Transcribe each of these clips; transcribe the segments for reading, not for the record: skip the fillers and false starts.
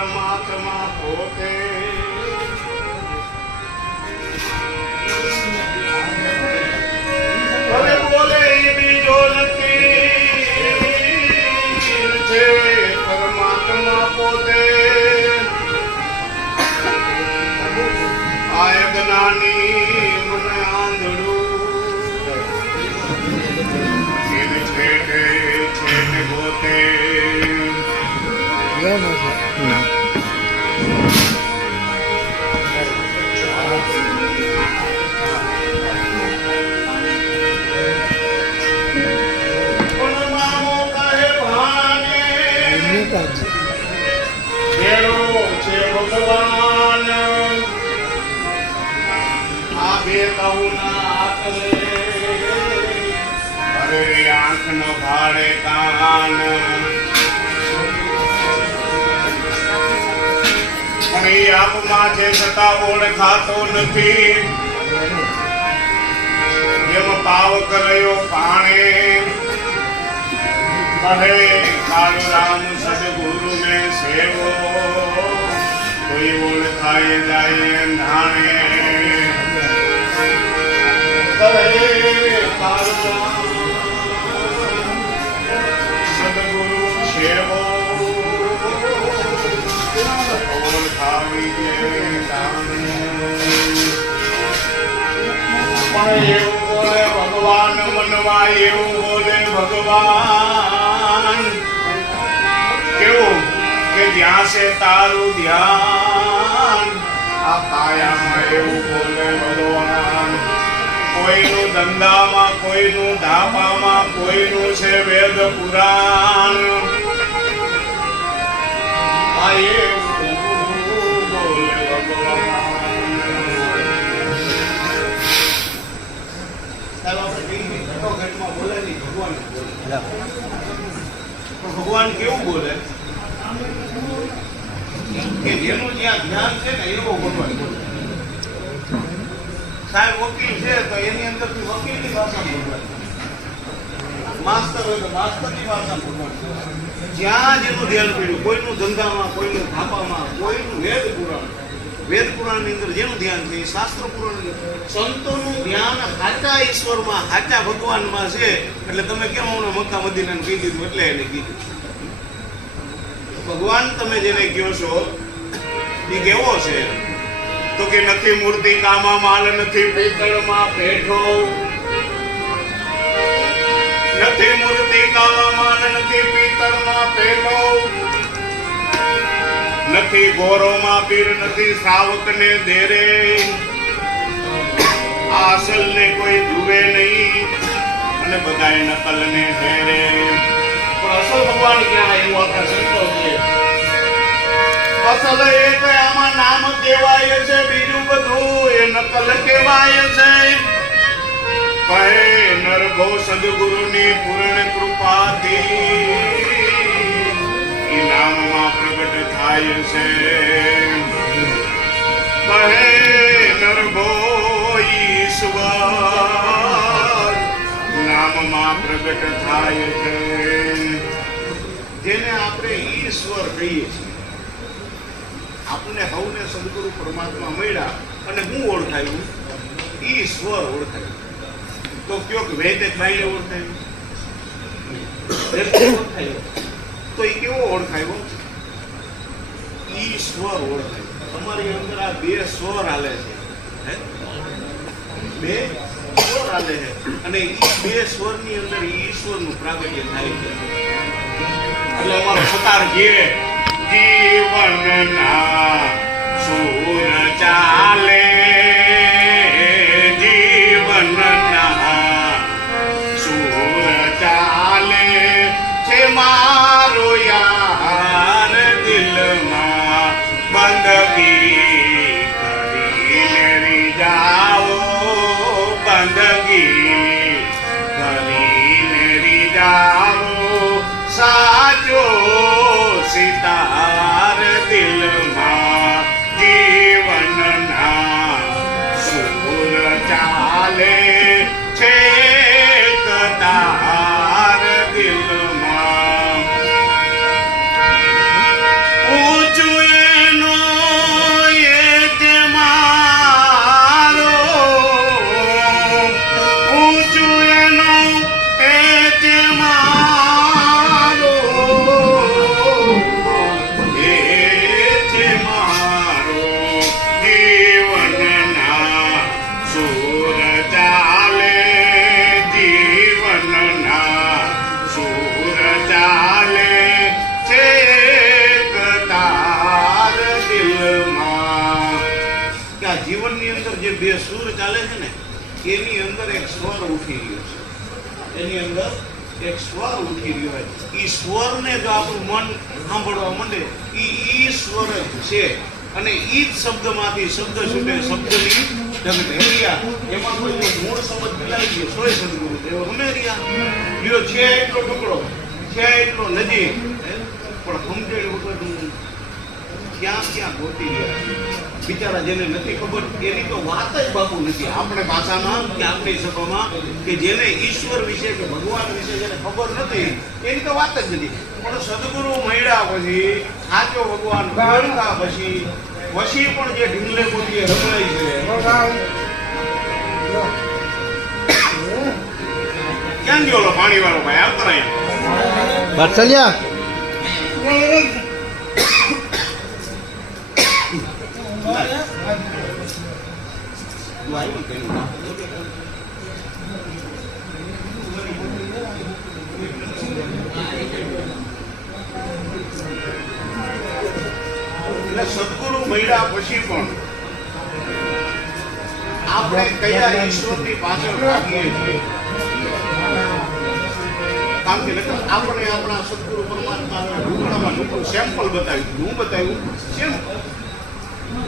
પરમાત્મા પોતે હવે બોલે એ બીજો નથી છે પરમાત્મા પોતે આય જ્ઞાની મને આંધળું છેટે છેટે પોતે ભગવાન આ બે અરે આંખ નો ભાડે કાન પણ એ આપમાં છે છતાં ઓળખાતો નથી એમ પાવ કર્યો પાણે કહે કાળુ રામ સદગુરુ ને સેવો કોઈ ઓળખાય જાય નાણે સદગુરુ સેવો ઓળખાવી પણ એવું બોલે ભગવાન મનવા એવું બોલે ભગવાન કેવું કે જ્યાં છે તારું ધ્યાન આ કાયામાં એવું બોલે ભગવાન કોઈનું ધંધામાં કોઈનું ધાપામાં કોઈનું છે વેદ પુરાણ આ એવું બોલે ભગવાન ઘટમાં બોલે નહીં ભગવાન બોલે ભગવાન કેવું બોલે કે જેનું જ્યાં જ્ઞાન છે ને એવો ભગવાન બોલે સાહેબ વકીલ છે તો એની અંદરથી વકીલની ભાષામાં ભગવાન માસ્તર હોય તો માસ્તરની ભાષામાં ભગવાન જ્યાં જેનું ધ્યાન પડ્યું કોઈનું ધંધામાં કોઈનું થાપામાં કોઈનું વેદ પુરાણની અંદર જેનું ધ્યાન છે શાસ્ત્ર પુરાણ સંતોનું ધ્યાન સાચા ઈશ્વરમાં સાચા ભગવાનમાં છે એટલે તમે કેમ હમણાં મક્કા મદીનાને કહી દીધું એટલે એને કીધું ભગવાન તમે જેને કહો છો એ કેવો છે તો કે નથી મૂર્તિ કામાં માલ નથી પિત્તળમાં પેઠો નથી મૂર્તિ કામાં માલ નથી પિત્તળમાં પેઠો નથી ગોરોમાં પીર નથી શ્રાવક ને દેરે આસલ ને કોઈ જુએ નહીં અને બધાય નકલ ને હેરે પણ અસલ ભગવાન ક્યાં આવ્યું આપણા સંતો છે અસલ એક આમાં નામ કહેવાય છે બીજું બધું એ નકલ કહેવાય છે કહે નરભો સદગુરુની પૂર્ણ કૃપાથી એ નામમાં પ્રગટ થાય છે કહે નરભો ઈશ્વર નામમાં પ્રગટ થાય છે જેને આપણે ઈશ્વર કહીએ છીએ આપણને હવને સદગુરુ પરમાત્મા મળ્યા અને હું ઓળખાયું ઈશ્વર ઓળખાયું તો કયો કે વેદ બાઈને ઓળખાયું તો એ કેવો ઓળખાયો ઈશ્વર ઓળખાયું તમારી અંદર આ બે સ્વર હાલે છે બે સ્વર હાલે છે અને એ બે સ્વરની અંદર ઈશ્વરનું પ્રાગટ્ય થાય છે એટલે અમારો સતાર જે જીવનના સુર ચાલે જીવનના સુર ચાલે છે મારો યાર દિલમાં બંદગી કરીને રીજાઓ બંદગી કરીને રીજાઓ સાચો સિતાર દિલમાં જીવનના બે સૂર ચાલે છે ને એની અંદર એક સ્વર ઉઠી રહ્યો છે, એની અંદર એક સ્વર ઉઠી રહ્યો છે. એ સ્વરને જો આપણું મન સાંભળવા માંડે એ સ્વર જ છે અને એ જ શબ્દમાંથી શબ્દ છૂટે, શબ્દની જગત હેરિયા. એમાં કોઈ મૂળ સમજ મિલાવી ગયો સોય સદગુરુ એવો ગમે રહ્યા લ્યો છે એટલો ટુકડો છે એટલો નજીક પણ સમજણ વગર ક્યાં ક્યાં ગોતી રહ્યા છે. બિચારા જેને નથી ખબર એની તો વાત જ બાપુ નથી આપણે ભાષામાં કે આપણી સભામાં, કે જેને ઈશ્વર વિશે કે ભગવાન વિશે જેને ખબર નથી એની તો વાત જ નથી. પણ સદગુરુ મળ્યા પછી સાચો ભગવાન મળતા પછી પણ જે ઢીંગલે પોતીએ રમાય છે. ક્યાં ગયો ઓલો પાણી વાળો ભાઈ? આવતા રહ્યા વાત્સલ્યા એટલે સદગુરુ મળ્યા પછી પણ આપણે કયા ઈશ્વરની પાછળ ભાગીએ છીએ? કારણ કે આપણે આપણા સદગુરુ પરમાત્મા ઢુકડામાં ઢુકડું સેમ્પલ બતાવ્યું. હું બતાવ્યું સેમ્પલ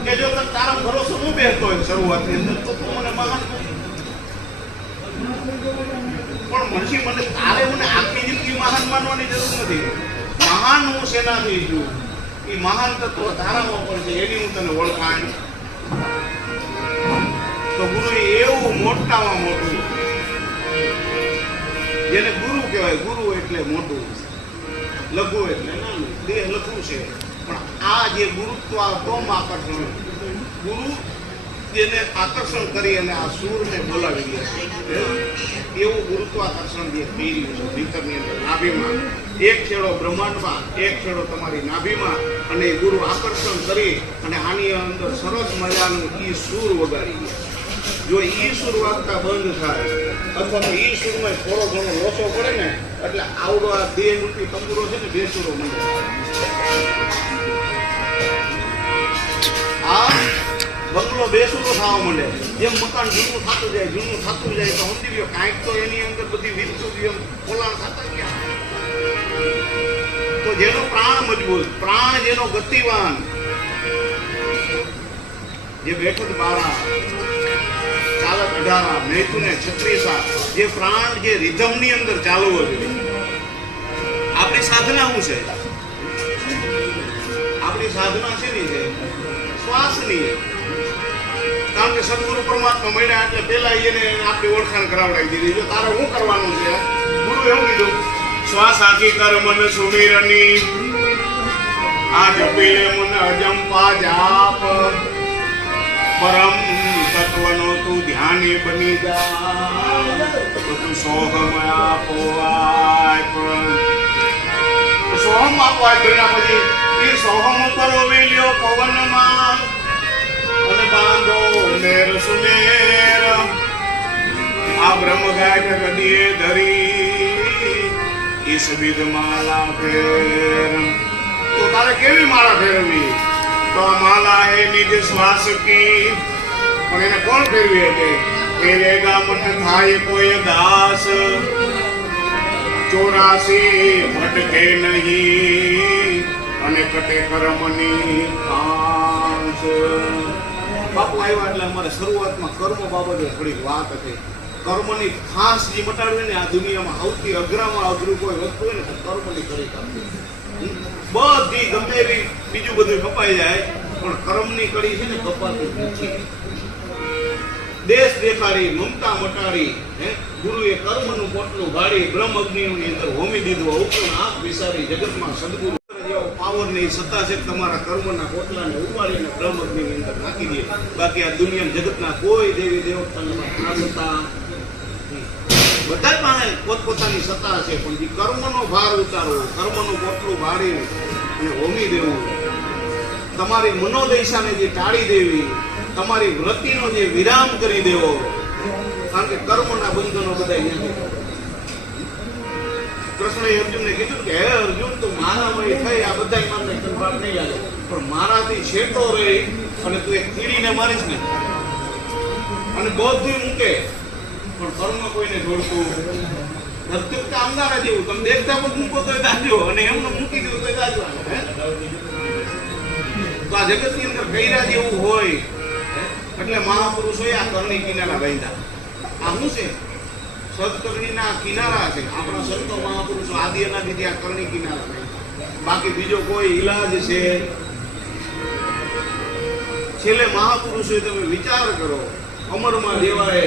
કે જો તારા ભરોસો હું બેસતો હોય શરૂઆતની અંદર તો તું મને મહાન, પણ મને તારે મને આખી જિંદગી મહાન માનવાની જરૂર નથી. મહાન હું શેનાથી છું? એ મહાન તત્વ તારામાં પણ છે, એની હું તને ઓળખાણ. તો ગુરુ એવું મોટામાં મોટું જેને ગુરુ કહેવાય. ગુરુ એટલે મોટું, લઘુ એટલે નાનું. દેહ લઘુ છે પણ આ જે ગુરુત્વ તોમ આકર્ષણ, ગુરુ જેને આકર્ષણ કરી અને આ સૂરને બોલાવી ગયા છે એવું ગુરુત્વાકર્ષણ જે થઈ રહ્યું છે ભીતરની અંદર નાભીમાં. એક છેડો બ્રહ્માંડમાં, એક છેડો તમારી નાભીમાં, અને ગુરુ આકર્ષણ કરી અને આની અંદર સરસ મજાનું ઈ સૂર વગાડી ગયા. જો ઈ સૂર વાગતા બંધ થાય અથવા તો ઈ સૂરમાં થોડો ઘણો લોસો પડે ને એટલે આવડો આ દેહ રૂપી તંબુરો છે ને બેસુરો મંડે. આ બંગલો બેસુરો થવા માંડે. જેમ મકાન જૂનું થતું જાય તો સમજી લ્યો કાંઈક તો એની અંદર બધી વિસ્તૃત પોલાણ થતા ગયા. તો જેનો પ્રાણ મજબૂત, પ્રાણ જેનો ગતિવાન, જે બેઠક બારા, ચાલક અઢારા, મૈથુને છત્રીસા, જે પ્રાણ જે રિધમની અંદર ચાલવો જોઈએ. આપણી સાધના શું છે? આપણી સાધના શેની છે? શ્વાસની. કારણ કે સદગુરુ પરમાત્મા મળ્યા એટલે પેલા એને આપણી ઓળખાણ કરાવડાવી દીધી. જો તારે શું કરવાનું છે? ગુરુ એવું કીધું, શ્વાસ આખી કર મન સુમિરની, આ જપીલે મન અજંપા જાપ, પરમ તત્વનો તું ધ્યાની બની જા, તો તું સોહમ આપો આપ. સોહમ આપો આપ કર્યા પછી એ સોહમ કરો વેલ્યો પવનમાં અને બાંધો મેર સુમેર, આ બ્રહ્મ ગાય ગદીએ ધરી ઈસ વિધ માલા ફેર. તો તારે કેવી માળા ફેરવી? તો આ માલા હે નિજ શ્વાસ કી. પણ એને કોણ ફેરવી શકે? ફેરેગા મન થાય કોઈ દાસ, 84 ભટકે નહીં અને કટે કર્મની ફાંસ. બાપુ આવ્યા એટલે અમારે શરૂઆતમાં કર્મ બાબતે થોડીક વાત હતી. કર્મની ફાંસ જે મટાડવી ને આ દુનિયામાં સૌથી અઘરામાં અઘરું કોઈ વસ્તુ હોય ને તો કર્મની કરી કાઢવી. બધી ગમે એવી બીજું બધું કપાઈ જાય પણ કર્મની કડી છે ને કપાતી નથી. દેશ દેખાડી, મમતા મટાડી, ગુરુએ કર્મનું પોટલું ગાડી બ્રહ્મ અગ્નિની અંદર હોમી દીધું. ઉપરના આંખ વિસારી જગતમાં સદગુરુ જેવો પાવરની સત્તા છે તમારા કર્મના પોટલાને ઉપાડીને બ્રહ્મ અગ્નિની અંદર નાખી દે. બાકી આ દુનિયા જગતના કોઈ દેવી દેવતાના આ સત્તા બધા પાસે પોતપોતાની સત્તા છે, પણ જે કર્મનો ભાર ઉતારવો, કર્મનું પોટલું ભાડી અને હોમી દેવું, તમારી મનોદશાને જે ટાળી દેવી, તમારી વૃત્તિનો જે વિરામ કરી દેવો. કારણ કે કર્મના બંધનો બધા અહીંયા. કૃષ્ણએ અર્જુનને કીધું કે હે અર્જુન તું મારામય થઈ આ બધા મારને કંપાળ નહીં લાગે, પણ મારાથી છેટો રહી અને તું એક કીડીને મારીશ ને અને બધું મૂકે પણ કર્મ કોઈને જોડતું ધરતી કામદાર જેવું તમે દેખતા પણ મૂકો તો દાજો અને એમને મૂકી દો તો દાજો. તો આ જગત ની અંદર કૈરા જેવું હોય એટલે મહાપુરુષોએ આ કરણી કિનારા બાંધ્યા. આ શું છે? સત્કર્ણીના કિનારા છે. આપણા સંતો મહાપુરુષો આદિ અનાદિથી આ કરણી કિનારા બાંધ્યા. બાકી બીજો કોઈ ઈલાજ છે? છેલ્લે મહાપુરુષોએ તમે વિચાર કરો, અમરમાં દેવાએ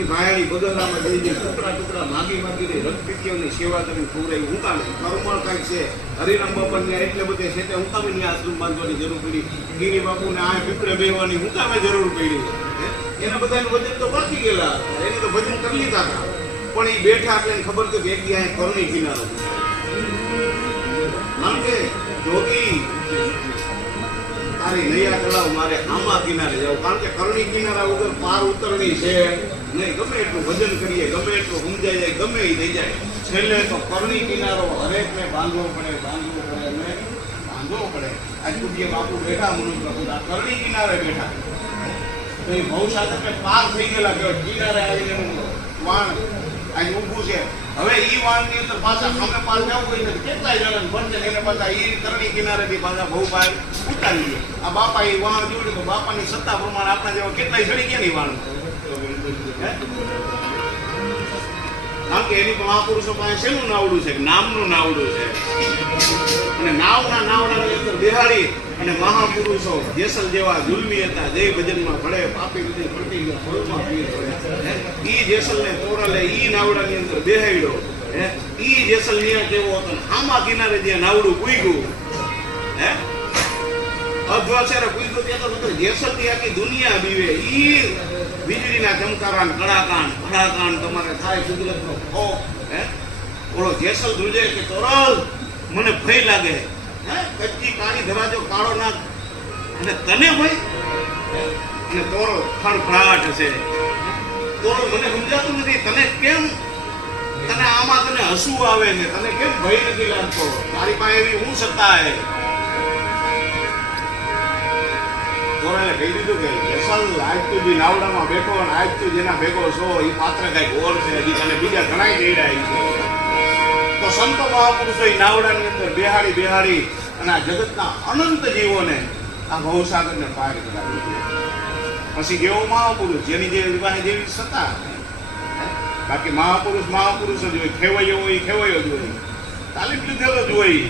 એ ભાયાની બગલરામાં જઈ ટુકડા ટુકડા માગીને રક્તપિત્યોની સેવા કરી ખવડાવી. હું કામે કર્મ કાંઈક છે હરિરામ બાપાને એટલે બધે છે તે હું કામે ની આશ્રમ બાંધવાની જરૂર પડી, ગીરી બાપુને આ પીપળે બેહવાની હું કામે જરૂર પડી? એના બધાનું વજન તો બાકી ગયેલા, એને તો ભજન કરી લીધા હતા, પણ એ બેઠા એટલે ખબર તો કે એક દી અહીંયા કરણી કિનારો. કારણ કે જોગી તારી નૈયા તળાવ મારે આંબા કિનારે જાવ, કારણ કે કરણી કિનારા વગર પાર ઉતરણી છે નહીં. ગમે એટલું ભજન કરીએ, ગમે એટલું સમજાઈ જાય, ગમે એ થઈ જાય, છેલ્લે તો કરણી કિનારો હરેકને બાંધવો પડે અને બાંધવો પડે. આજ પૂજ્ય બાપુ બેઠા મનુ પ્રભુ આ કરણી કિનારે બેઠા, તો એ ભવસાગર પાર થઈ ગયેલા કહેવાય. કિનારે આવીને વાણ અહીં ઊભું છે. હવે ઈ વાણની અંદર પાછા સામે પાર જવું હોય ને કેટલાય જણા બનશે એને પાછા ઈ કરણી કિનારેથી પાછા બહુ બહાર ઉતારી દે. આ બાપા એ વાણ જોડ્યું તો બાપાની સત્તા પ્રમાણે આપણા જેવા કેટલાય ચડી ગયા ને વાણ. કારણ કે એની મહાપુરુષો પાસે શેનું નાવડું છે? નામનું નાવડું છે. અને નાવના નાવડાની અંદર બિહાડી અને મહાપુરુષો જેસલ જેવા જુલમી હતા, જય ભજનમાં ભળે પાપી બધી પડતી ગયા ફળમાં પીર પડે. ઈ જેસલને તોરલે ઈ નાવડાની અંદર બેહાડ્યો. ઈ જેસલ ન્યા કેવો હતો આમા કિનારે જ્યાં નાવડું પૂગ્યું અધ્વાચારે પૂગ્યું ત્યાં તો જેસલની આખી દુનિયા બીવે. ઈ વીજળીના ચમકારાન કડાકાન ભડાકાન તમારે થાય કુદરતનો ખોફ. ઓળો જેસલ ધ્રુજે કે તોરલ મને ભય લાગે, કચ્ચી કાળી ધરાજો કાળો નાગ અને તને ભય? અને તોરો ખડખડાટ છે. તોરો મને સમજાતું નથી તને કેમ, તને આમાં તને હસવું આવે ને તને કેમ ભય નથી લાગતો? તારી પાસે એવી હું સત્તા હે? તોરાએ કહી દીધું કે જેસલ આજ તું જે નાવડામાં બેઠો અને આજ તું જેના ભેગો છો એ પાત્ર કઈક ઓર છે, હજી તને બીજા ઘણા જઈ છે. તો સંતો મહાપુરુષો એ નાવડાની અંદર બેહાડી અને આ જગતના અનંત જીવોને આ ભવસાગરને પાર કરાવી. પછી કેવો મહાપુરુષ જેની જેવી સત્તા. બાકી મહાપુરુષ જ હોય, ખેવૈયો હોય ખેવૈયો જ હોય, તાલીમ લીધેલો જ હોય.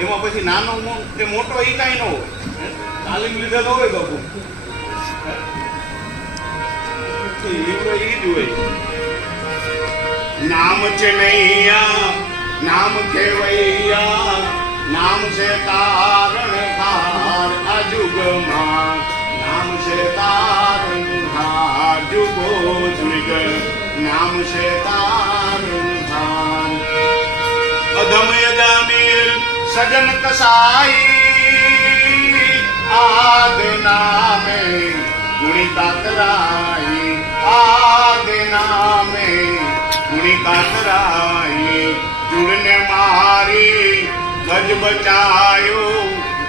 એમાં પછી નાનો કે મોટો એ કાંઈ ન હોય, તાલીમ લીધેલો હોય બાપુ એ જ હોય. नाम चनैया नाम खेवैया नाम से तारण हार अजुगमा नाम से तारण हार जुगो जुग नाम से तारण हार अधम यजामिल सजन कसाई आद नामे गुणिता कराई आद नामे गुणिकातराई जुड़ने मारी गज बचायो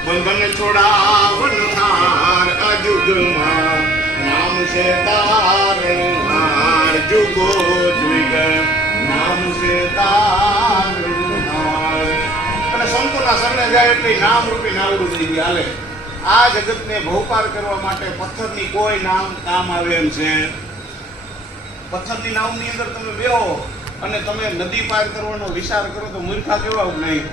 बंधन छोड़ावन हार अजुगमा नाम से तारण हार जुगो जुग नाम से तारण हार. અને સંતોના શરણે જાય એટલે નામ રૂપી નાવડું થઈ ગયા. હાલે આ જગતને ભવપાર કરવા માટે પથ્થરની કોઈ નામ કામ આવે એમ છે? પથ્થરની નાવની અંદર તમે બેહો અને તમે નદી પાર કરવાનો વિચાર કરો તો મૂર્ખા કેવા નહીં?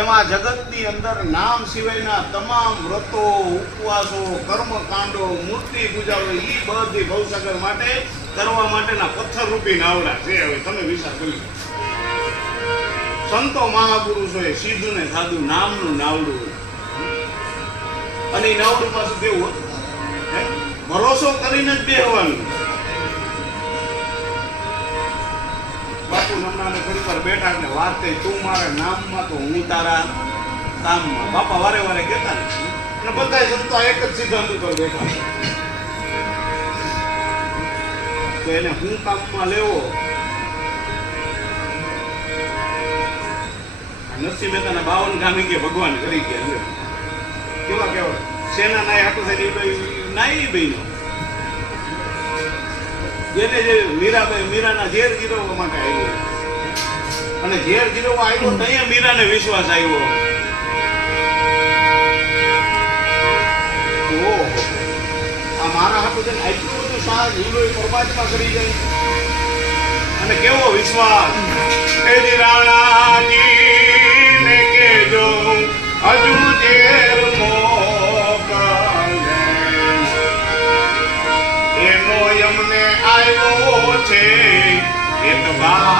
એમાં જગતની અંદર નામ સિવાયના તમામ વ્રતો ઉપવાસો કર્મકાંડો મૂર્તિ પૂજાઓ એ બધી ભવસાગર માટે કરવા માટેના પથ્થર રૂપી નાવડા છે. હવે તમે વિચાર કરી સંતો મહાપુરુષોએ સીધું ને સાદું નામનું નાવડું અને એ નાવડું પાછું કેવું ભરોસો કરીને જ બેહવાનું. બાપુ નમનાને ઘણી વાર બેઠા એટલે વાત થઈ તું મારા નામમાં તો હું તારા કામમાં. બાપા વારે વારે કહેતા ને અને બધા સંતો એક જ સિદ્ધાંત ઉપર બેઠા તો એને હું કામમાં લેવો. નરસિંહ મહેતાના 52 ગામી કે ભગવાન કરી ગયા કેવા સેના નાય હાટું થઈને નાઈ બહેનો એને જે મીરાના ઝેર ગીરવવા માટે આવ્યો અને ઝેર ગીરવવા આવ્યો તો અહીંયા મીરાને વિશ્વાસ આવ્યો. આ મારા હાથું છે ને આટલું બધું સાર હીરો પરમાત્મા કરી જાય અને કેવો વિશ્વાસ. એજી રાણાજી ને કેજો હજુ ઝેર મોકલે એનો અમને આવ્યો છે એતબાર.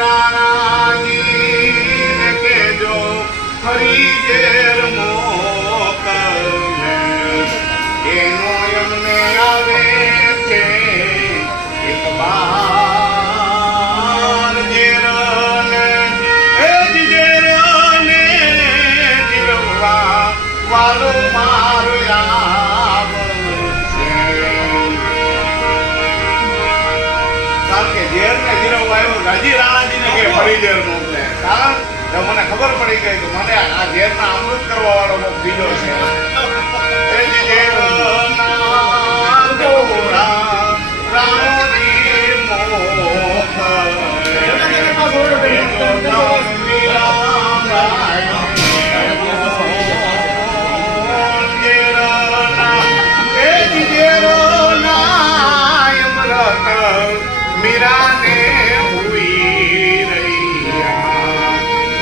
રાણાજી ને કેજો ફરી ઝેર મોકલે એનો અમને આવે છે એકબાર. ઝેરને એ જ ઝેરને જીવવા વાલો મારો આવશે. કારણ કે ઝેરને જીરવવા આવ્યો રાજી રાણાજીને કે ફરી ઝેર મોકલે. કારણ મને ખબર પડી ગઈ કે મને આ ઝેરના અમૃત કરવા વાળો કોક બીજો છે. મીરાને હુઈ રહ્યા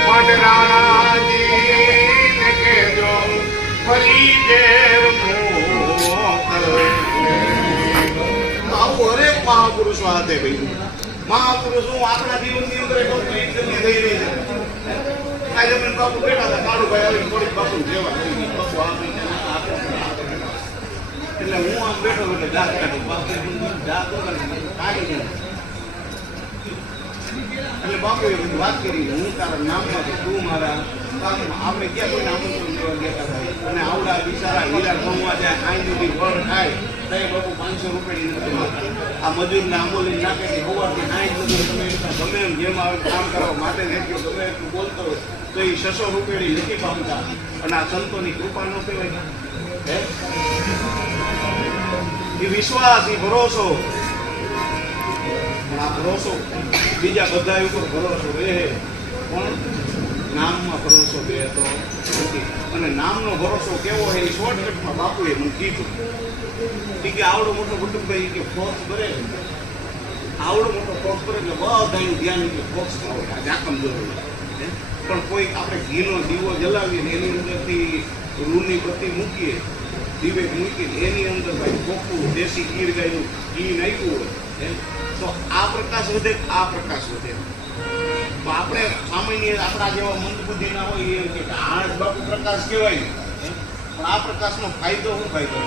માટે રાણાજીને કહેજો ફરી ઝેર મોકલે. આવું હરેક મહાપુરુષો હાથે ભાઈ મહાપુરુષો આપણા જીવનની અંદર તકલીફ થઈ રહી છે. આ જમીન બાપુ બેઠા હતા કાળુભાઈ આવી થોડીક બાપુ જેવા કરી બાપુ એટલે હું આમ બેઠો એટલે દાંત કાઢું બાપુ દાંત કાઢી એટલે બાપુએ વાત કરી હું તારા નામમાં છું તું મારા આપણે ક્યાં કોઈ આમંત્રણ લેવા ગયા હતા અને આવડા બિચારા હીરા ગમવા જાય આઈ સુધી વર થાય તો બાપુ 500 રૂપિયાની આ મજૂરને આંબોલી નાખે છે સવારથી આઈ સુધી તમે ગમે એમ જેમ આવે કામ કરવા માટે ગમે એટલું બોલતો હોય તો એ 600 રૂપિયાની નથી પામતા અને આ સંતોની કૃપા ન કહેવાય. એ વિશ્વાસ એ ભરોસો પણ આ ભરોસો બીજા બધા ઉપર ભરોસો રહે પણ નામમાં ભરોસો રહેતો નથી. અને નામનો ભરોસો કેવો હોય એ શોર્ટકટમાં બાપુએ મને કીધું કે આવડો મોટો કુટુંબભાઈ કે ફોક્સ ભરે આવડો મોટો ફોક્સ ભરે એટલે બધાનું ધ્યાન કે ફોક્સ ખાવ જાકમ જરૂર પણ કોઈ આપણે ઘીનો દીવો જલાવીએ ને એની અંદરથી રૂની બત્તી મૂકીએ દીવે મૂકીને એની અંદર ભાઈ ચોખ્ખું દેશી ગીર ગાયનું ઘી નાખ્યું હોય તો આ પ્રકાશ વધે આ પ્રકાશ વધે. તો આપણે સામાન્ય આપણા જેવા મંદબુદ્ધિના હોય એ કે આ જ બાપુ પ્રકાશ કહેવાય પણ આ પ્રકાશનો ફાયદો શું ફાયદો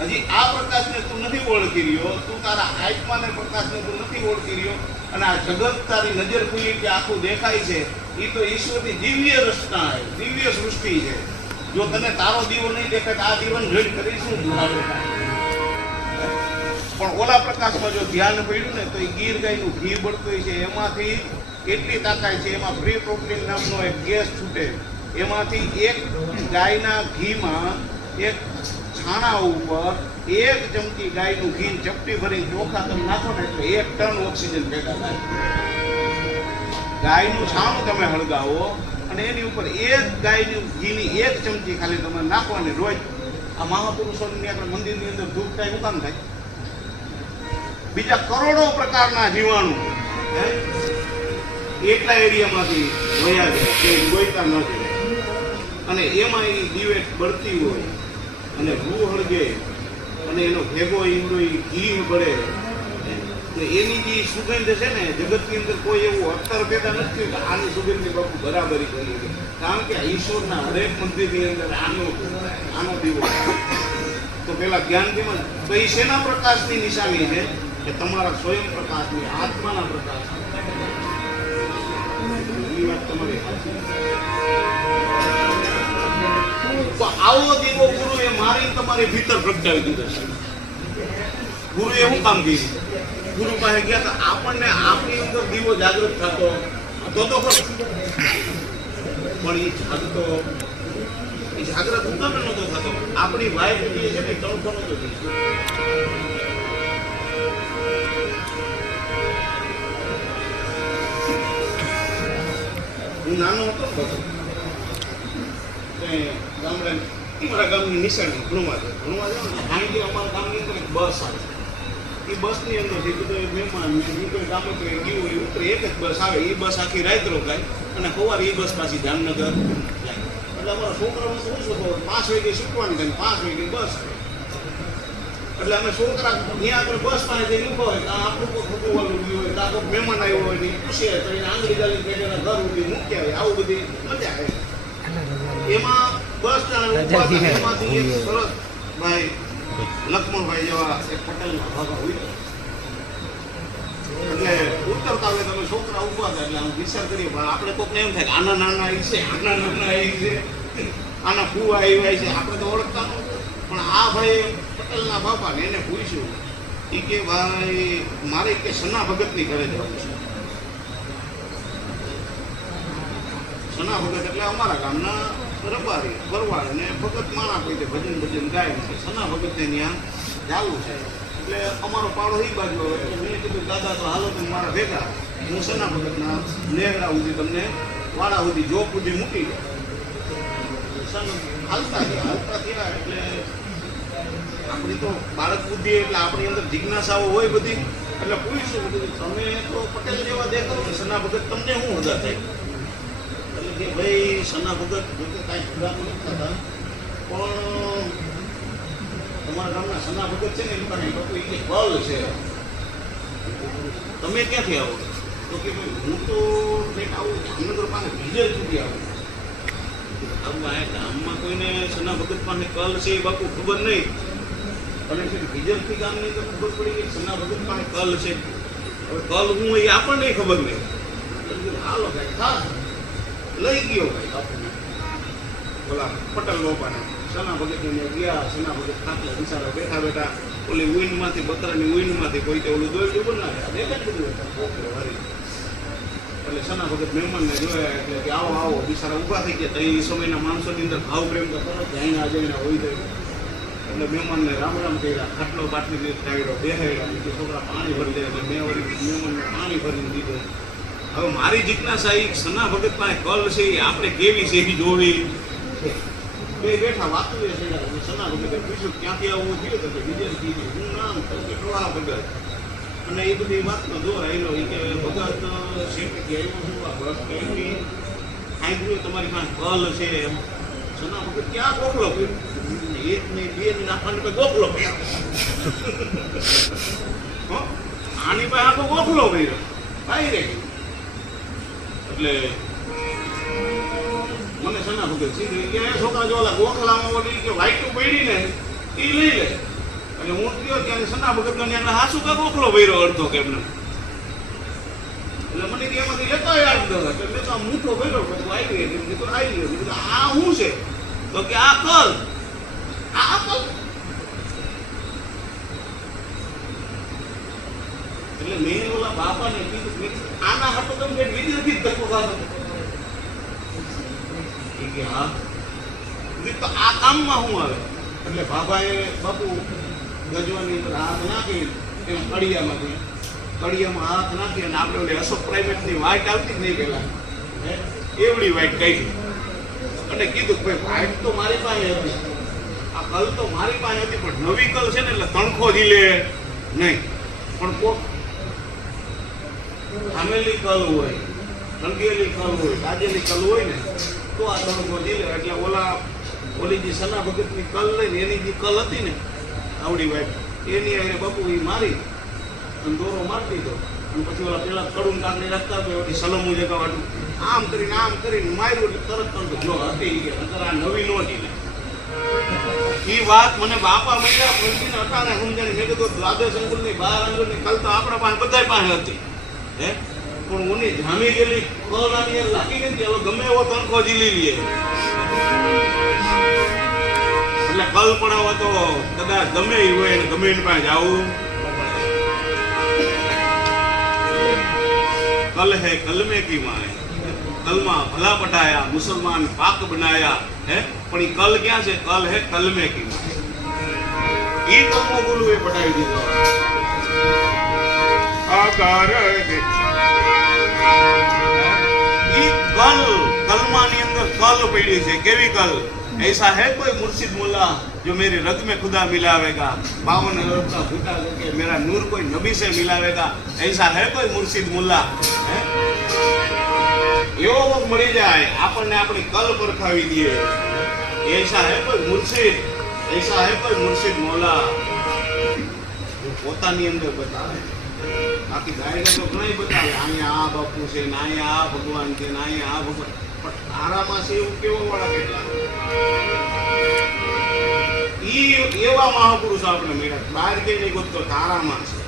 હજી આ પ્રકાશને તું નથી ઓળખી રહ્યો તું તારા આત્માને પ્રકાશને તું નથી ઓળખી રહ્યો અને આ જગત તારી નજર ખુલી કે આખું દેખાય છે એ તો ઈશ્વરની દિવ્ય રચના છે દિવ્ય સૃષ્ટિ છે. જો તને તારો દીવો નહીં દેખાય આ જીવન જોઈ કરીશું પણ ઓલા પ્રકાશમાં જો ધ્યાન પડ્યું ને તો એ ગીર ગાયનું ઘી બળતું છે એમાંથી એટલી તાકાત છે એમાં ફ્રી પ્રોટીન નામનો એક ગેસ છૂટે એમાંથી એક ગાયના ઘીમાં એક છાણા ઉપર 1 ચમચી ગાયનું ઘી ચપટી ભરીને ચોખા તમે નાખો ને એટલે 1 ટન ઓક્સિજન પેદા થાય. ગાયનું છાણું તમે હળગાવો અને એની ઉપર એક ગાયનું ઘીની 1 ચમચી ખાલી તમે નાખવાની રોજ આ મહાપુરુષોની આપણે મંદિરની અંદર ધૂપ થાય શું કામ થાય? બીજા કરોડો પ્રકારના જીવાણુ એટલા એરિયામાંથી વયા જાય કે ગોઈતા ન જાય અને એમાં એ દિવેટ બળતી હોય અને રૂ હળગે અને એનો ભેગો ઈંડો ઘી બળે એની જે સુગંધ છે ને જગતની અંદર કોઈ એવું અત્તર પેદા નથી કે આની સુગંધની બાપુ બરાબરી કરી. કારણ કે ઈશ્વરના હરેક મંદિરની અંદર આનો દીવો તો પેલા જ્ઞાન કેમાં તો એ શેના પ્રકાશની નિશાની છે કે તમારા સ્વયં પ્રકાશની આત્માના પ્રકાશ. એ વાત તમારી તો આવો દીવો ગુરુએ મારી તમારી ભીતર પ્રગટાવી દીધો છે. ગુરુએ શું કામ કર્યું? ગુરુ પાસે ગયા તો આપણને આપણી અંદર દીવો જાગૃત થતો તો પણ એ જાગતો એ જાગ્રત ઉત્તમ નહોતો થતો. આપણી વાઈફ જે છે ને તણખો નહોતો થઈ. હું નાનો હતો ગામડે મારા ગામની નિશાળી ભણવા જાવ ને અહીંથી અમારા ગામની અંદર એક બસ આવે. એ બસની અંદરથી બધું મહેમાન કોઈ ગામડે ગયું હોય ઉતરે એક જ બસ આવે. એ બસ આખી રાત રોકાય અને સવારે એ બસ પાછી જામનગર જાય. એટલે અમારા છોકરાઓને શું શોધો 5 વાગે છૂટવાની થાય 5 વાગે બસ આવે. એટલે અમે છોકરા ત્યાં આપણે બસ પાસે જઈને ઊભા હોય તો આપણું કોઈ ખોટું વાળું ગયું હોય તો આ કોઈ મહેમાન આવ્યો હોય ને પૂછે તો એને આંગળી ગાલી પેટેના ઘર સુધી મૂકી આવે. આવું બધી મજા આવે. એમાં બસ એમાંથી એક સરસ ભાઈ લક્ષ્મણભાઈ જેવા એક પટેલના ભાગા હોય એટલે ઉતરતા હોય તમે છોકરા ઉભા હતા એટલે આમ વિચાર કરીએ પણ આપણે કોઈકને એમ થાય કે આના નાના આવી છે આના નાના આવી છે આના ફૂવા આવ્યા છે આપણે તો ઓળખતા નહોતું. પણ આ ભાઈ પટેલના બાપાને એને પૂછ્યું એ કે ભાઈ મારે કે સના ભગતની ઘરે જવું છે. સના ભગત એટલે અમારા ગામના રબારી ભરવાડ ને ભગત માણા કોઈ ભજન ગાય છે. સના ભગતને ત્યાં જવું છે એટલે અમારો પાડો એ બાજુ આવે એટલે મેં કીધું દાદા તો હાલો તમે મારા ભેગા હું સના ભગતના નેહરા સુધી તમને વાડા સુધી જોબ સુધી મૂકી દઉં. હાલતા થયા એટલે આપણી તો બાળક બુદ્ધિ એટલે આપણી અંદર જિજ્ઞાસાઓ હોય બધી એટલે પૂછ્યું બધું તમે તો પટેલ જેવા દેખો ને સના ભગત તમને શું હદા થાય એટલે કે ભાઈ સના ભગત જોકે કાંઈ ખુદાનું નથી થતા પણ તમારા ગામના સના ભગત છે ને એમ પણ બાપુ એ બળ છે તમે ક્યાંથી આવો તો કે ભાઈ હું તો કંઈક આવું જામનગર પાસે વિજય સુધી આવું. ગામમાં કોઈને સના ભગત પાસે કલ છે એ બાપુ ખબર નહીં અને વિજયથી ગામની તો ખબર પડી કે સના ભગત પાસે કલ છે. હવે કલ હું એ આપણને ખબર નહીં. હાલો ભાઈ ખાસ લઈ ગયો ભાઈ આપણને બોલા પટેલ બાપાને સના ભગત ગયા. સના ભગત ખાટલા બિચારા બેઠા બેઠા ઓલી ઉઈનમાંથી બકરાની ઉઈનમાંથી કોઈ તો ઓલું દોઈ ડૂબલ ના દેખાય બધું વારી. એટલે સના ભગત મહેમાનને જોયા એટલે કે આવો આવો બિચારા ઊભા થઈ ગયા. તો એ સમયના માણસોની અંદર ભાવ પ્રેમ તો કરો જાયના અજાયના હોય તો એટલે મહેમાનને રામ રામ કર્યા. ખાટલો બાટલી ટાળ્યો બેહાડ્યા કે છોકરા પાણી ભરી દે એટલે મેં વળી મહેમાનને પાણી ભરીને દીધું. હવે મારી જિજ્ઞાસા એ સના ભગત પાસે કલ છે એ આપણે કેવી છે એ જોવી. બે બેઠા વાતો છે સના ભગતે પૂછ્યું ક્યાંથી આવવું થયું તો વિજયથી હું નામ તો કે ટોળા ભગત અને એ બધી વાતનો જોર આવેલો એ કે ભગત સીટથી આવ્યો છું આ બસ કઈ સાંભળ્યું તમારી પાસે કલ છે એમ. સના ભગત ક્યાં ગોખલો કર્યો એક નહીં બે ને નાખવાની ગોખલો કર્યો આની પાસે આખો ગોખલો કર્યો ભાઈ રે. એટલે મને સના ભગત સીધી કે છોકરા જો ગોખલામાં ઓલી કે વાઈટું પડી ને એ લઈ લે. એટલે હું ગયો ત્યારે સના ભગતનો ત્યાં હાસુ કા ગોખલો ભર્યો અડધો કેમને એટલે મને કે એમાંથી લેતો યાદ દો એટલે મેં તો આ મૂઠો ભર્યો પછી આવી ગઈ તો આવી ગયો. આ શું છે તો કે આ કલ આ કલ એટલે મેં ઓલા બાપાને કીધું આના હાટો તમે વિદ્યાર્થી જ ધક્કો ખાતો કે હા તો આ કામમાં શું આવે એટલે બાબાએ બાપુ ગજવાની અંદર હાથ નાખી એમ કડિયામાં હાથ નાખી અને આપણે ઓલી અશોક પ્રાઇવેટની વાઇટ આવતી જ નહીં પેલા એવડી વાઇટ કાઢી અને કીધું ભાઈ વાઇટ તો મારી પાસે હતી આ કલ તો મારી પાસે હતી પણ નવી કલ છે ને એટલે તણખો ઝીલે નહીં પણ કોક થામેલી કલ હોય રંગેલી કલ હોય કાજેલી કલ હોય ને તો આ તણખો ઝીલે. એટલે ઓલી જે સના ભગતની કલ લઈને એની જે કલ હતી ને આવડી વાઇટ એની આને બાપુ એ મારી અને દોરો મારી દીધો અને પછી ઓલા પેલા કડું કાકડી રાખતા તો ઓલી સલમું જગાવાટું આમ કરીને માર્યું એટલે તરત જો હતી કે નકર આ નવી નહોતી ને એ વાત મને બાપા મળ્યા પછી અટાણે સમજાણી મેં કીધું દ્વાદશ અંગુલની 12 અંગુલની કલ તો આપણા પાસે બધા પાસે હતી હે પણ ઓની જામી ગયેલી કલ આની લાગી ગઈ હવે ગમે એવો તણખો ઝીલી લઈએ એટલે કલ પડાવો તો કદાચ ગમે એ હોય ને ગમે એની પાસે જવું. કલ હે કલ મેં કી માય कलमा भला बढ़ाया, मुसलमान पाक बनाया है। पण ई कल क्या है? कल है कलमे की। ई कलमो गुरु ए बढ़ाई दीधो। आकार कल कलमा नी अंदर कल पड़ी है। केवी कल? ऐसा है कोई मुर्शिद मुल्ला जो मेरे रग में खुदा मिलावेगा, 52 अरब का भूटा लेके मेरा नूर कोई नबी से मिलावेगा? ऐसा है कोई मुर्शिद मुल्ला? एवो वक्त मળી જાય આપણને આપણી કલ પરખાવી દે। ऐसा है कोई मुर्शिद, ऐसा है कोई मुर्शिद मौला जो પોતાની અંદર બતાવે। બાકી ગાયને તો ઘણી બતાવે, અહીંયા આ બાપુ છે ને અહીંયા આ ભગવાન છે ને અહીંયા આ ભગવાન, પણ તારામાં છે એવું કેવો વાળા કેટલા? ઈ એવા મહાપુરુષ આપણે મળ્યા, બહાર કે નહીં ગોતતો, તારામાં છે।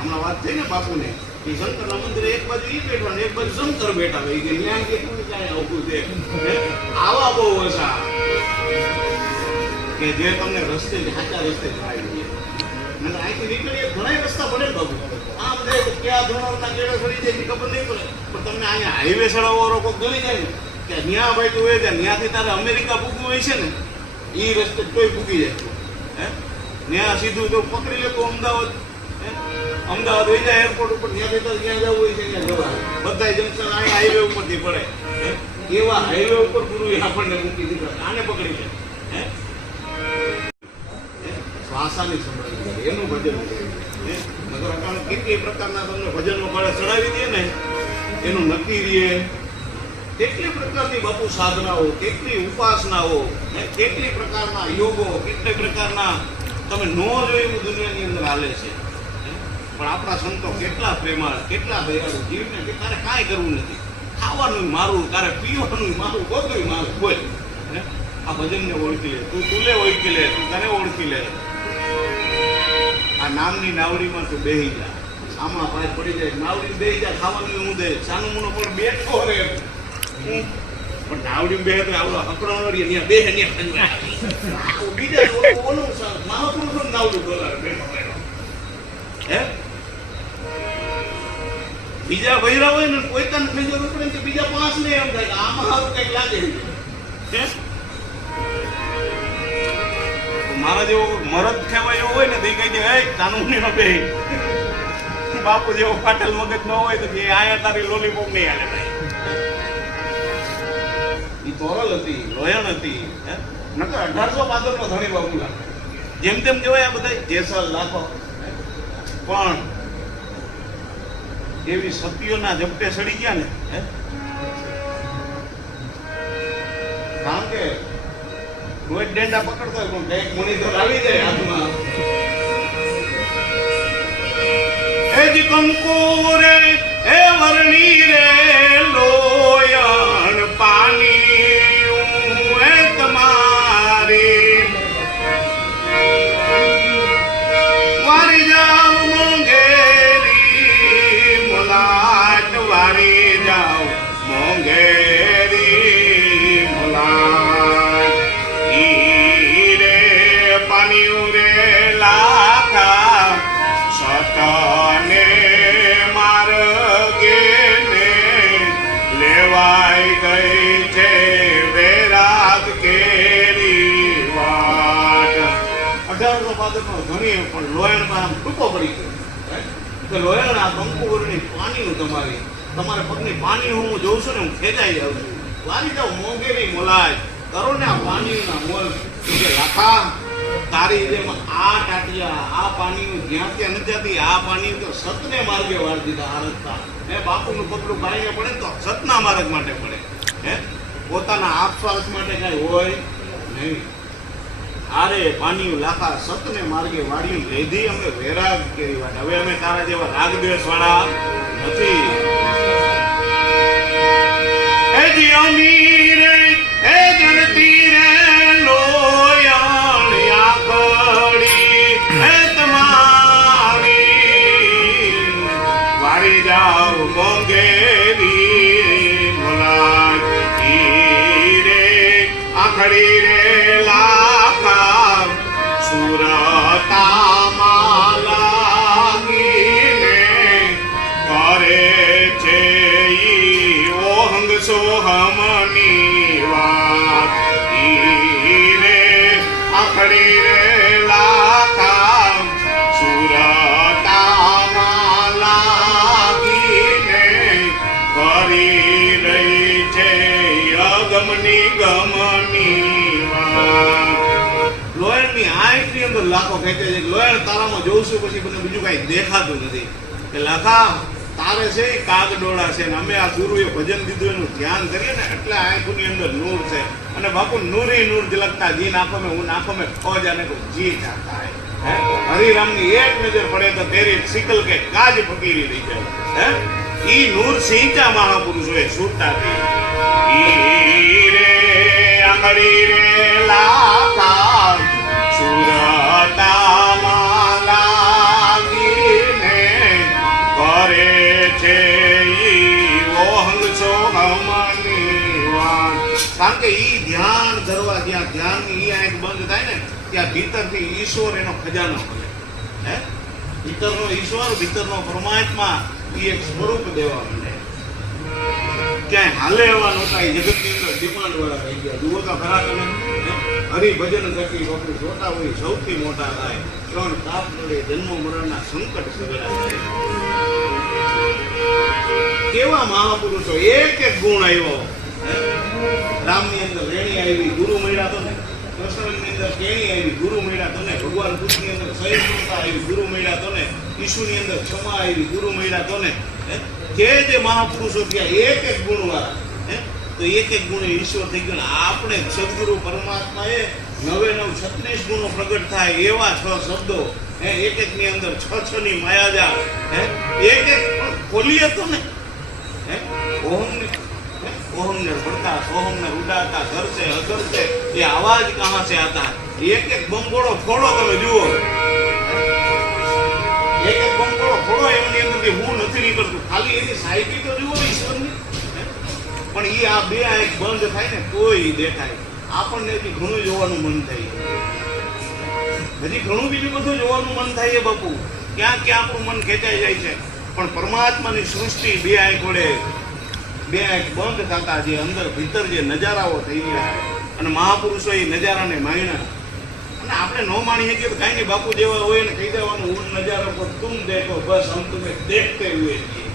હમણાં વાત થઈ ને બાપુને, એ શંકરના મંદિરે એક બાજુ ઈ બેઠા ને એક બાજુ શંકર બેઠા હોય કે ન્યાય કે કોઈ જાય આવું છે। આવા બહુ ઓછા કે જે તમને રસ્તે સાચા રસ્તે લાવી દે। અને અહીંથી નીકળીએ ઘણા રસ્તા પડે બાબુ, આમ જાય તો ક્યાં ધોરણના કેળા ફરી જાય ખબર નહીં પડે, પણ તમને અહીંયા હાઈવે ચડાવવાનો કોઈ ગણી જાય ને કે ન્યા ભાઈ તું હોય ત્યાં ત્યાંથી તારે અમેરિકા પૂગવું હોય છે ને, એ રસ્તે કોઈ પૂગી જાય। ન્યા સીધું તો પકડી લે તો અમદાવાદ, અમદાવાદ હોય જાય એરપોર્ટ ઉપર, ત્યાંથી તો જ્યાં જવું હોય છે ત્યાં જવા, બધા જંકશન અહીંયા હાઈવે ઉપરથી પડે। એવા હાઈવે ઉપર ગુરુએ આપણને મૂકી દીધા, આને પકડી છે। શ્વાસાની સંભાળ એનું ભજન નગર અટાણે કેટલી પ્રકારના તમને ભજનો મળે ચડાવી દે ને એનું નક્કી રહે। કેટલી પ્રકારની બાપુ સાધનાઓ, કેટલી ઉપાસનાઓ, કેટલી પ્રકારના યોગો, કેટલી પ્રકારના તમે નો જોયું દુનિયાની અંદર હાલે છે। પણ આપણા સંતો કેટલા પ્રેમાળ, કેટલા દયાળુ, જીવને કે તારે કાંઈ કરવું નથી, ખાવાનું મારું, તારે પીવાનું મારું, બધું મારું, બોલ। આ ભજનને ઓળખી લે, તું તુલે ઓળખી લે, તું તને ઓળખી લે। આ નામની નાવડીમાં તું બેહી જા, આમાં પાર પડી જાય, નાવડી બેહી જા, ખાવાનું હું દે, સાનું મુનો પણ બેઠો રે, પણ નાવડી બેહે તો આવડો અકરાણો રે, ત્યાં બેહે ત્યાં બીજા ઓલું મહાપુરુષ નાવડું બોલાવે બેઠો બેઠો। હે બીજા વૈરા હોય ને કોઈ તને થઈ જવું પડે કે બીજા 5 ને એમ થાય આમાં સારું કઈક લાગે છે। મારા જેવો મરદ કહેવાય એવો હોય ને તો કહી દે હે કાનૂની નો બે બાપુ જેવો પાટલ મગજ ન હોય તો એ આયા તારી લોલીપોપ નહીં હાલે ભાઈ। ઈ તોરલ હતી, લોયણ હતી, નકર 1800 પાદરનો ધણી બાબુલા જેમ તેમ કહેવાય આ બધા જેસલ લાખો, પણ એવી સતીઓના ઝપટે સડી ગયા ને, કારણ કે રોજ ડેંડા પકડતો હોય પણ એક મણી તો લાવી દે હાથમાં। એ જ કંકુ રે એ વરણી રે લોયણ પાણી એ તમારી વારી જાવ મોંઘેરી મુલાટ, વારી જાવ મોંઘેરી મુલાટ। સતને માર્ગે ને લેવાઈ ગઈ છે વેરાગ કેરી વાટ। 1800 પાદરનો ધણી પણ લોયણમાં ટૂંકો પડી ગયો, લોયણ આ કંકુવરની પાણીનું તમારે પગની પાણીનું હું જોઉં છું ને હું ખેંચાઈ જાઉં છું। વારી જાઉં મોંઘેરી મોલાય, કરો ને આ પાણીના મોલ કે લાખા તારી જેમ આ ટાટિયા આ પાણીનું જ્યાં ત્યાં નથી જતી, આ પાણી તો સતને માર્ગે વાળી દીધા આ રસ્તા। હે બાપુનું પગલું બાઈને પડે તો સતના માર્ગ માટે પડે, હે પોતાના આપસ્વાર્થ માટે કઈ હોય નહીં। આરે પાણીયું લાખા સતને માર્ગે વાળ્યું લેધી અમે વેરાગ કેરી વાટ। હવે અમે તારા જેવા રાગ દ્વેષ વાળા નથી। હે જી અમીરે હે ધરતી રે લોયણ આખડી હે તમારી વાળી જાવ મોંઘેરી મુલાટ। રે આખડી રે લાખા સુરતામાં લાગીને કરે છે ઈ લાખો ખેંચે છે લોયણ તારામાં જોઉં છું પછી મને બીજું કાંઈ દેખાતું નથી કે લખા તારે છે એ કાગડોળા છે ને અમે આ ગુરુએ ભજન દીધું એનું ધ્યાન કરીએ ને એટલે આંખોની અંદર નૂર છે અને બાપુ નૂરી નૂર ઝલકતા જી નાખો મેં હું નાખો મેં ખો જાને કો જી જાતા હે હરિરામની એક નજર પડે તો તેરી સિકલ કે કાજ ફકીરી રહી જાય હે ઈ નૂર સિંચા મહાપુરુષોએ છૂટા ઈ રે આંગળી રે લાખા સુરતા માલાગીને કરે છે ઈ ઓહંગ સોહમનીવાન કારણ કે ઈ ધ્યાન ધરવા જ્યાં ધ્યાનની ઈ આંખ બંધ થાય ને ત્યાં ભીતરથી ઈશ્વર એનો ખજાનો ખોલે હે ભીતરનો ઈશ્વર ભીતરનો પરમાત્મા ઈ એક સ્વરૂપ દેવા માંડે ક્યાંય હાલે એવા નહોતા એ જગતની અંદર ડિમાન્ડ વાળા થઈ ગયા જુઓ તો ખરા તમે હરિભજન કરતી વખતે જોતા હોય સૌથી મોટા થાય 3 તાપ નડે જન્મ મરણના સંકટ સગડા થાય કેવા મહાપુરુષો એક એક ગુણ આવ્યો રામની અંદર રેણી આવી ગુરુ મળ્યા તો ને કૃષ્ણની અંદર કેણી આવી ગુરુ મળ્યા તો ને ભગવાન કૃષ્ણની અંદર સહિષ્ણુતા આવી ગુરુ મળ્યા તો ને ઈશુની અંદર ક્ષમા આવી ગુરુ મળ્યા તો ને જે મહાપુરુષો થયા એક એક ગુણ વાળા તો એક એક ગુણ ઈશ્વર થઈ ગયો આપણે સદગુરુ પરમાત્માએ 9 ગુણો પ્રગટ થાય એવા 6 શબ્દો એક એક ની અંદર 6 ની માયાજા એક એક ખોલીએ તો ને ओहम ने बढ़ता सोहम ने उड़ाता घर से अगर से ये आवाज कहाँ से आता है एक एक बमगोड़ो फोड़ो તમે જુઓ એક એક બમગોળો ફોડો એમની અંદરથી હું નથી નીકળતું ખાલી એની સાહિત્ય તો જુઓ ઈશ્વરની પણ એ આ બે આંખ બંધ થાય ને કોઈ દેખાય આપણને હજી ઘણું જોવાનું મન થાય હજી ઘણું બીજું બધું જોવાનું મન થાય બાપુ ક્યાં ક્યાં આપણું મન ખેંચાઈ જાય છે પણ પરમાત્માની સૃષ્ટિ બે આંખ વડે બે આંખ બંધ થતા જે અંદર ભીતર જે નજારાઓ થઈ રહ્યા અને મહાપુરુષો એ નજારાને માણ્યા અને આપણે ન માણી શકીએ તો કાંઈ નહીં બાપુ જેવા હોય ને કહી દેવાનું ઉન નજારો પર તુમ દેખો બસ હમ તુમે દેખતે હુએ છીએ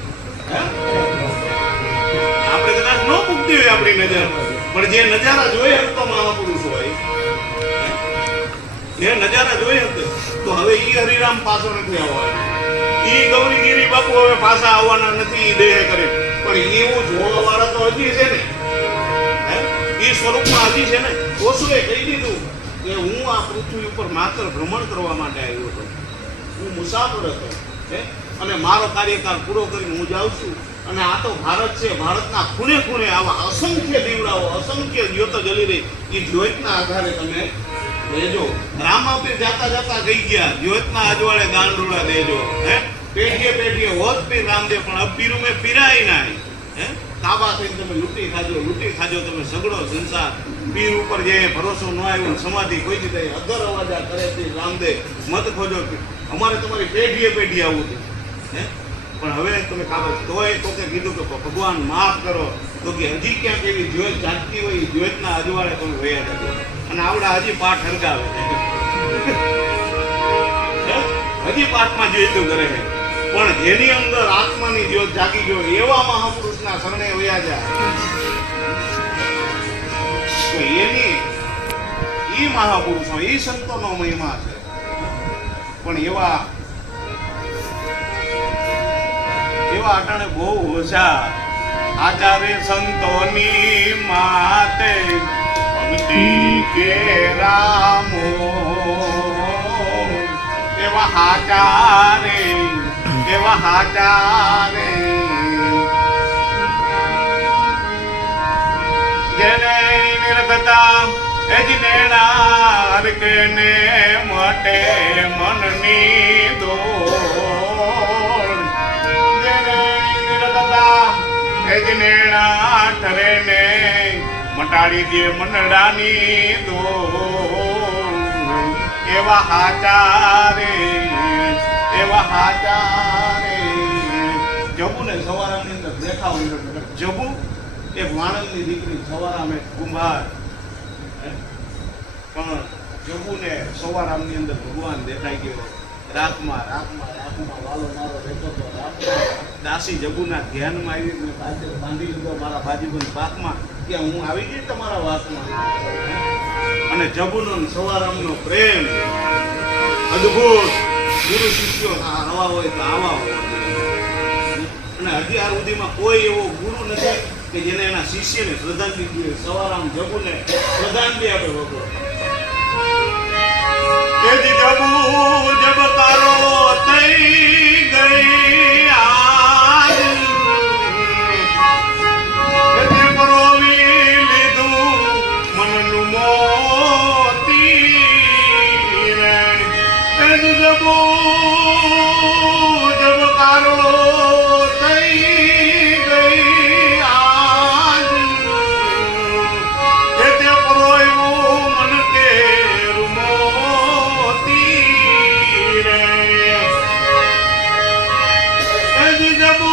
આપણે કદાચ ન પૂગતી હોય આપણી નજર પણ જે નજારા જોઈ શકતો મહાપુરુષ હોય એ નજારા જોઈ શકતો તો હવે ઈ હરિરામ પાછો નથી આવવાનો ઈ ગૌરીગીરી બાપુ હવે પાછા આવવાના નથી ઈ દેહ કરે પણ એવું જોવા વાળા તો હજી છે ને એ સ્વરૂપમાં હજી છે ને ઓછુએ કહી દીધું કે હું આ પૃથ્વી ઉપર માત્ર ભ્રમણ કરવા માટે આવ્યો હતો હું મુસાફર હતો અને મારો કાર્યકાળ પૂરો કરીને હું જાઉં છું અને આ તો ભારત છે ભારતના ખૂણે ખૂણે આવા અસંખ્ય દીવડાઓ અસંખ્ય જ્યોતો જલી રહી એ જ્યોતના આધારે તમે લેજો રામાપીર જાતા જાતા ગઈ ગયા જ્યોતના અજવાળે ગાંડોળા દેજો પેઢીએ પેઢીએ હોત પીર રામદેવ પણ અબીરું મેં પીરાય નાય કાબા થઈને તમે લૂંટી ખાજો તમે સગડો સંસાર પીર ઉપર જે ભરોસો ન આવ્યો સમાધિ કોઈ દીધે અધર અવાજા કરે છે રામદેવ મત ખોજો અમારે તમારી પેઢીએ પેઢી આવું હતું પણ હવે તમે કાબા તોય તો કે કીધું કે ભગવાન માફ કરો તો કે હજી ક્યાંક એવી જ્યોત જાગતી હોય જ્યોતના અજવાળે તમે વયા જજો અને આવડા હજી પાઠ હરગાવે હજી પાઠમાં જોઈતું કરે છે પણ જેની અંદર આત્માની જ્યોત જાગી ગયો એવા મહાપુરુષના શરણે વયા જાય તો એની ઈ મહાપુરુષો ઈ સંતોનો મહિમા છે પણ એવા અટાણે બહુ ઓછા આચાર્ય સંતોની માતે ભક્તિ કે રામો એવા હાચારે જેને નિર્ગતા એજને નાર કેને મટે મનની દોડ જેને નિર્ગતા એજને ઠરે ને મટાડી દે મનડાની દોડ એવા હાચારે જબુને સવારાની અંદર દેખાવ જબુ એક વાણંદની દીકરી સવારામ એક કુંભાર પણ જબુને સવારામની અંદર ભગવાન દેખાઈ ગયો રાતમાં વાલો મારો રહેતો હતો દાસી જબુના ધ્યાનમાં આવી બાંધી લીધો મારા બાજુબંધ પાકમાં કે હું આવી ગઈ તમારા વાતમાં અને જબુનો સવારામનો પ્રેમ અદ્ભુત ગુરુ શિષ્યો આવા હોય તો આવા હોય. અને હજી આ સુધીમાં કોઈ એવો ગુરુ નથી કે જેને એના શિષ્યને શ્રદ્ધાંજલિ દીધી. સવારામ જગુને શ્રદ્ધાંજલિ આપે ભગવાન. એ જ જબુ જબકારો થઈ ગઈ આજ, તે પરોવી લીધું મનનું મોતી રે. એ જ જબુ જબકારો થઈ ગઈ આજ, તે પરોવ્યું મન તેરું મોતી રે. એ જ જબુ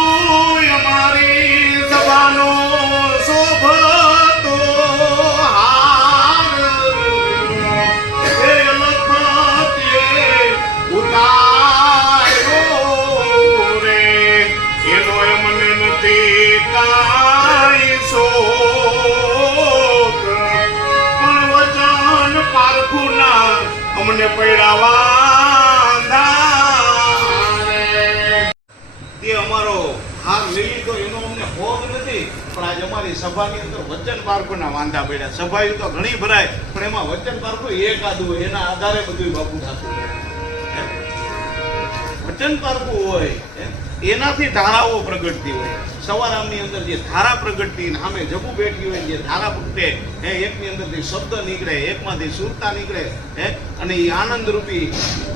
અમારી સભાનો શોભતો હાર, એ લખતીએ ઉતાર્યો રે. એનો મને નથી કાંઈ શોક, પણ વચન પારખું ના અમને પૈડાવા તે અમારો હાર લઈ લીધો એનો અમને ભોગ નથી. પણ આજે અમારી સભાની અંદર વચન પારખુના વાંધા પડ્યા. સભાયું તો ઘણી ભરાય પણ એમાં વચન પારખું એકાદું હોય, એના આધારે બધું બાપુ થતું હોય. વચન પારખું હોય એનાથી ધારાઓ પ્રગટતી હોય. સવારામની અંદર જે ધારા પ્રગટતી સામે જબુ બેઠી હોય, જે ધારા પ્રગટે એકની અંદરથી શબ્દ નીકળે, એકમાંથી સુરતા નીકળે અને એ આનંદ રૂપી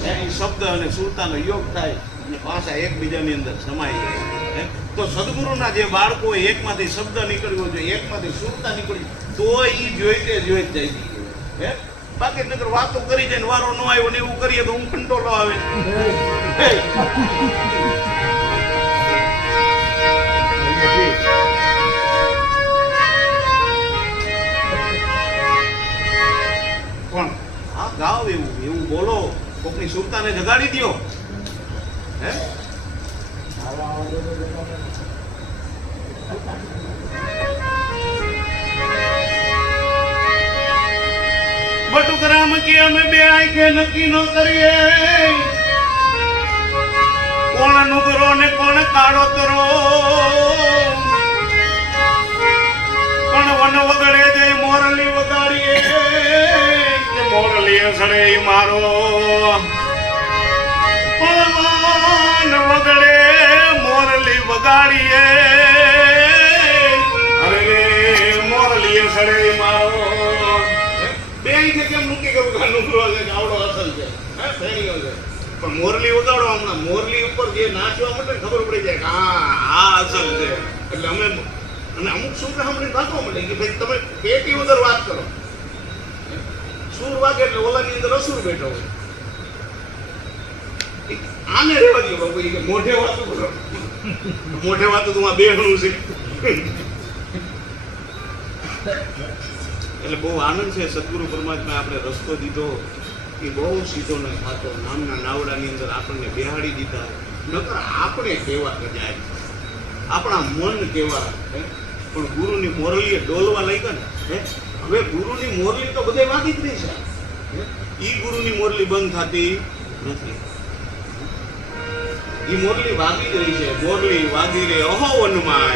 એ શબ્દ અને સુરતાનો યોગ થાય અને પાછા એકબીજાની અંદર સમાઈ જાય. તો સદગુરુના જે બાળકો એકમાંથી શબ્દ નીકળ્યો છે, એકમાંથી સુરતા નીકળી, તો એ જોઈતે જોઈ જ જાય. બાકી નકર વાતો કરી જાય ને વારો ન આવ્યો ને એવું કરીએ તો હું કંટોલો આવે. પણ હા ગાવ એવું એવું બોલો, કોકની સુરતાને જગાડી દો. હે બટુકરામ કે અમે બે આંખે નક્કી ન કરીએ કોણ નુગરો ને કોણ કાળોતરો, પણ વન વગડે જઈ મોરલી વગાડીએ કે મોરલી સડે મારો. વન વગડે મોરલી વગાડીએ, અરે રે મોરલી સડે મારો. બે આંખે કેમ મૂકી ગયું નુગરો છે આવડો અસલ છે, ફેણીઓ છે, પણ મોરલી વગાડો હમણાં મોરલી ઉપર જે નાચવા માટે ખબર પડી જાય કે હા આ અસલ છે. એટલે અમે અને અમુક શું સાંભળીને ભાગવા મળે કે ભાઈ તમે પેટી વગર વાત કરો. સુર વાગે એટલે ઓલાની અંદર અસુર બેઠો હોય. આને રહેવા દો બાપુ કે મોઢે વાતું કરો, મોઢે વાતું તું આ બેહણું છે. એટલે બહુ આનંદ છે. સદગુરુ પરમાત્માએ આપણે રસ્તો દીધો એ બહુ સીધો ન થતો. નામના નાવડાની અંદર આપણને બેહાડી દીધા. નકર આપણે કેવા જાય, આપણા મન કેવા. પણ ગુરુની મોરલીએ ડોલવા લઈ ગયા ને હવે ગુરુની મોરલી તો બધે વાગી જ નહીં છે. ઈ ગુરુની મોરલી બંધ થતી નથી. ઈ મોરલી વાગી જ રહી છે. મોરલી વાગી રે અહો વનમાં.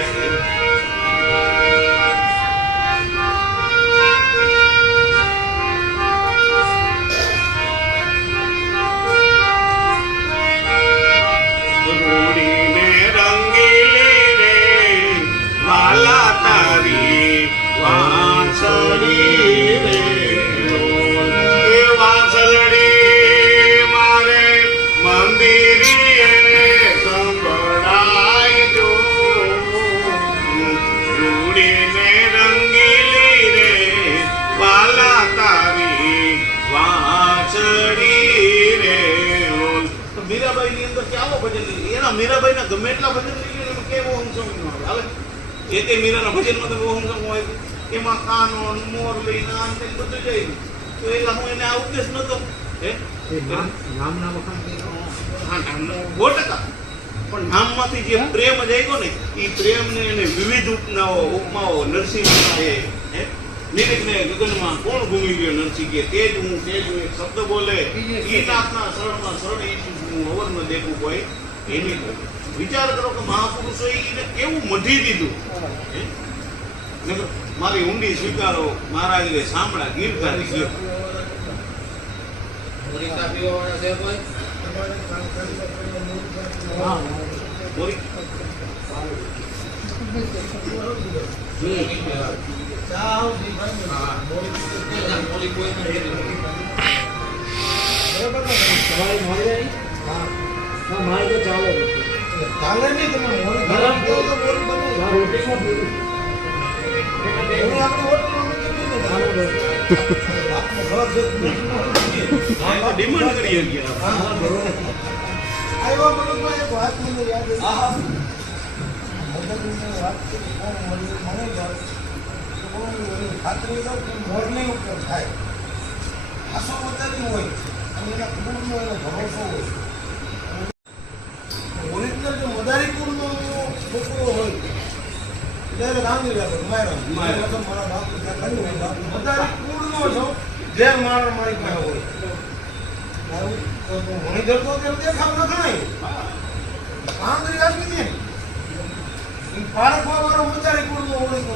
મીરાબાઈ ના ગમે એટલા ભજન લઈ લે કેવો હંસંગ આવે. જે તે મીરાના ભજનમાં તો બહુ હંસંગ હોય એમાં કાનો મોરલી નામ ને બધું જાય. તો એટલે હું એને આ ઉપદેશ નતો નામના વખાણ હા નામના 100%. પણ નામમાંથી જે પ્રેમ જાય ને એ પ્રેમને એને વિવિધ ઉપમાઓ નરસિંહ નિરીક્ષને ગગનમાં કોણ ઘૂમી ગયો નરસિંહ કે તેજ હું એક શબ્દ બોલે ઈ નાથના શરણમાં શરણ ઈ હું અવર ન દેખું કોઈ એની કોઈ. વિચાર કરો કે મહાપુરુષોએ એને કેવું મઢી દીધું. મારી ઊંડી સ્વીકારો મહારાજને સાંભળા ગીરધારી ગયો. મારે તો ચાલે નહીં તમે ડિમાન્ડ કરી મોડલી ઉપર થાય આસો વધારી હોય અને એના કુળનો એનો ભરોસો હોય. ઓરિજિનલ જો મદારી કુળનો છોકરો હોય ત્યારે રાંધી રાખે મારા બાપુ ત્યાં કર્યું મદારી કુળનો છો જે મારી પાસે હોય ઘણી જતો ત્યારે દેખાવ ન ગણાય રાંધી રાખી દે પારખવા વાળો મદારી કુળનો હોય તો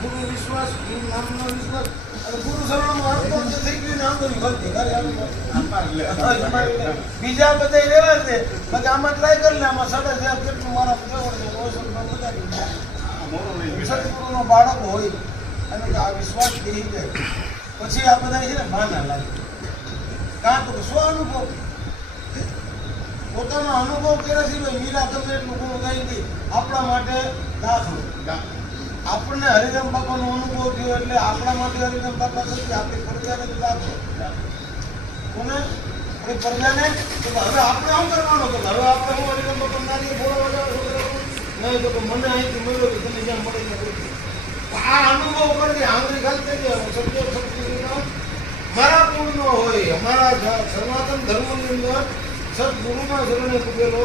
ગુરુ વિશ્વાસ ગુરુ નામનો વિશ્વાસ અને ગુરુ શરણનો અર્થ જે થઈ ગયું ને આંદોલન કરતી બીજા બધા રહેવા છે પછી આમાં ટ્રાય કરી લે આમાં સાડા હજાર કેટલું મારા સદગુરુનો બાળક હોય અને આ વિશ્વાસ બેસી જાય પછી આ બધા છે ને માના લાગે કાં તો સ્વ અનુભવ પોતાનો અનુભવ કર્યા સિવાય મીરા ગમે એટલું ગુણ ગાઈ હતી આપણા માટે દાખલો. આપણને હરિરામ બાપાનો અનુભવ થયો એટલે આપણા માટે હરિરામ બાપા થશે આપણી પ્રજાને દાખલો કોને આપણી પ્રજાને તો હવે આપણે શું કરવાનું તો હવે આપણે હું હરિરામ બાપા નાની બોલાવવા નહીં તો મને અહીંથી મળ્યો કે તમે જ્યાં મળે આ અનુભવ કરજે આંગળી ખાલી થઈ જાય મારા પૂર્ણ હોય અમારા સનાતન ધર્મની અંદર સદગુરુના શરણે કૂદેલો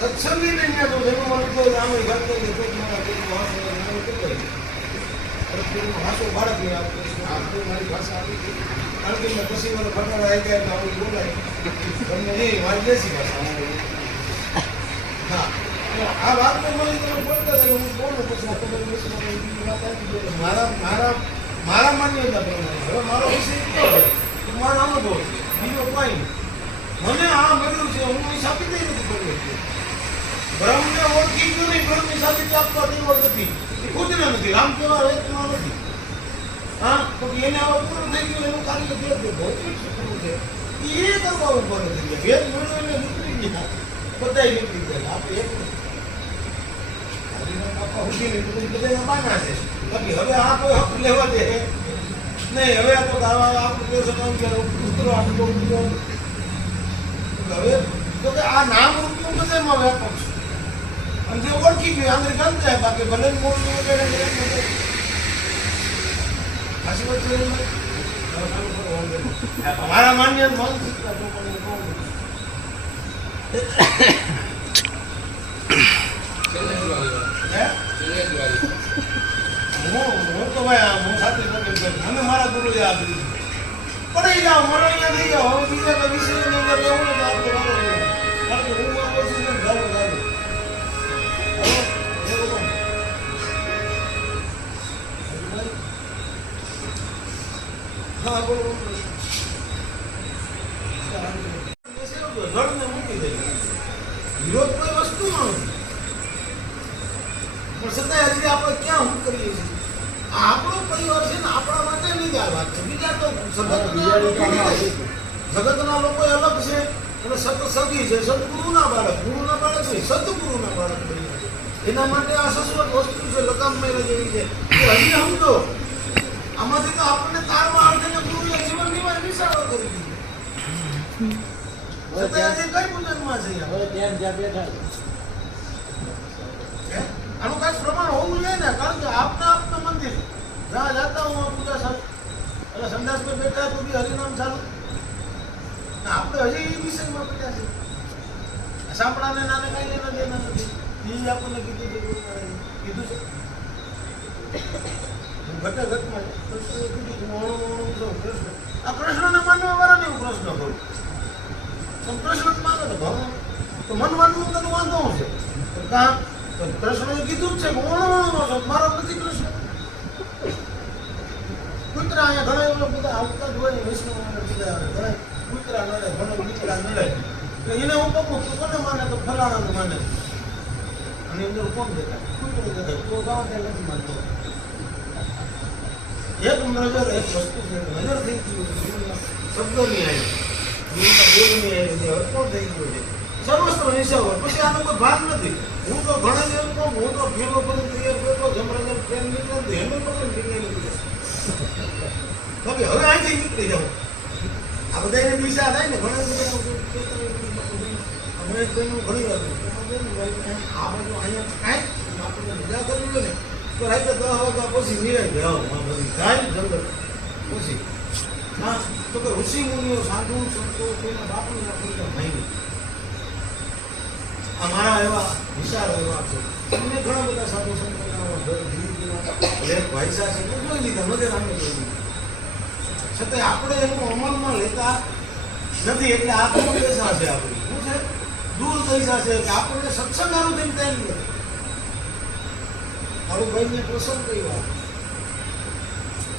સત્સંગી નહીં તો જન્મ મળતો આંગળી ખાલી થઈ જાય ભાષો બાળકની મારી ભાષા આવી ગઈ કારણ કે મેં પછી મને ફટાડા આવી ગયા એટલે આવું બોલાય તમને નહીં મારી દેશી ભાષા. હા આ વાત તો મને તમે બોલતા હતા હું કોણ પછી મારા માન્યતા પ્રમાણે હવે મારો વિષય એટલો છે કે મારો અનુભવ છે બીજો કોઈ નહીં. મને આ મળ્યું છે હું એ સાબિત નથી કર્યું છે. બ્રહ્મને ઓળખી ગયું નહીં બ્રહ્મની સાબિત આપવા દેવો નથી એ ખુદને નથી રામ કેવા વેદમાં નથી. હા તો એને આવા પૂરું થઈ ગયું એનું કાર્ય ભૌતિક સુખનું છે એ કરવા ઉપર નથી વેદ મળ્યો એટલે નીકળી ગયા બધા નીકળી ગયા આપણે એક બધાના બાના છે બાકી હવે આ કોઈ હક લેવા દે નહીં. હવે તો આપણું દેશ ઉતરો આટલું હવે તો કે આ નામ રૂપનું બધામાં વ્યાપક છે અને જે ઓળખી ગયું આંગળી ગમ જાય બાકી ભલે મોડ સાચી વાત છે. મારા માન્ય મન હું તો ભાઈ હું સાથે મને મારા ગુરુ યાદ પડી જાઓ મને અહીંયા થઈ જાઓ હવે બીજા કોઈ વિષયની અંદર રહેવું ને તો આપણે કારણ કે હું મારું પછી ઘણું હા બોલો જળને મૂકી દે વિરોધ કોઈ વસ્તુમાં નથી પણ છતાંય હજી આપણે ક્યાં હું કરીએ છીએ આપણો પરિવાર છે ને આપણા માટે નહીં આ વાત છે. બીજા તો જગતના લોકો અલગ છે અને સતસગી છે સદગુરુના બાળક ગુરુના બાળક છે સદગુરુના બાળક બની એના માટે આ શાશ્વત વસ્તુ છે લગામ મેળા જેવી છે હજી સમજો આમાંથી તો આપણને તારવા અર્થને ગુરુએ જીવન નિવાય નિશાળો કરી દીધી છતાં હજી કઈ પૂજનમાં છે હવે ત્યાં જ્યાં બેઠા આનું કાંઈ પ્રમાણ હોવું જોઈએ ને કારણ કે આપના મંદિર જ્યાં જતા હું પૂજા સાહેબ એટલે સંદાસ પર બેઠા તો બી હરિનામ ચાલુ આપણે હજી એ વિષયમાં પડ્યા છે. સાંપડાને નાને કઈ લેના દેના નથી એ આપણને કીધું છે ઘટે ઘટમાં કૃષ્ણએ કીધું કે હું અણુ છું કૃષ્ણ. આ કૃષ્ણને માનવા વાળાને હું પ્રશ્ન કરું. તમે કૃષ્ણ જ માનો તો ભગવાન તો મન માનવું તને વાંધો છે કાં તો કૃષ્ણએ કીધું જ છે કે હું અણુ છું મારો નથી કૃષ્ણ. કૂતરા અહીંયા ઘણા એવા બધા આવતા જ હોય ને વૈષ્ણવ બીજા ઘણા કૂતરા નડે ઘણા દીકરા નડે એટલે એને હું કહું તું કોને માને તો ફલાણાને માને અને અંદર કોણ દેખાય કૂતરું દેખાય તો ગાવા ત્યાં નથી માનતો. એક નજર એક વસ્તુ છે નજર થઈ ગયું શબ્દોની આવી બોલની આવી અર્પણ થઈ ગયું છે સર્વસ્ત્ર નિશાવ પછી આનો કોઈ ભાગ નથી. હું તો ઘણા જ એમ કહું હું તો ફેરો કરું તૈયાર કરતો જમરાજર ટ્રેન નીકળે તો હેન્ડલ પકડીને નીકળી નીકળે હવે અહીંથી નીકળી જાઉં. આ બધા એને દિશા થાય ને ઘણા બધા ઘણી વાર આ બાજુ અહીંયા કાંઈ આપણને મજા કરવી હોય ને તો રાતે 10 વાગ્યા પછી નિરાય જાઓ બધી કાંઈ જંગલ પછી હા તો કે ઋષિ મુનિઓ સાધુ સંતો કોઈના બાપની આપણી માહિતી આ મારા એવા વિચારો એવા છે. તમને ઘણા બધા સાધુ સંતોના લેખ વાયસા છે જોઈ લીધા નજર આમે જોઈ લીધા છતાં આપણે એનું અમલમાં લેતા નથી એટલે આ દૂર દશા છે આપણી શું છે દૂર દશા છે કે આપણને સત્સંગ આનું થઈને ત્યાં નથી. મારું ભાઈને પ્રસંગ કર્યો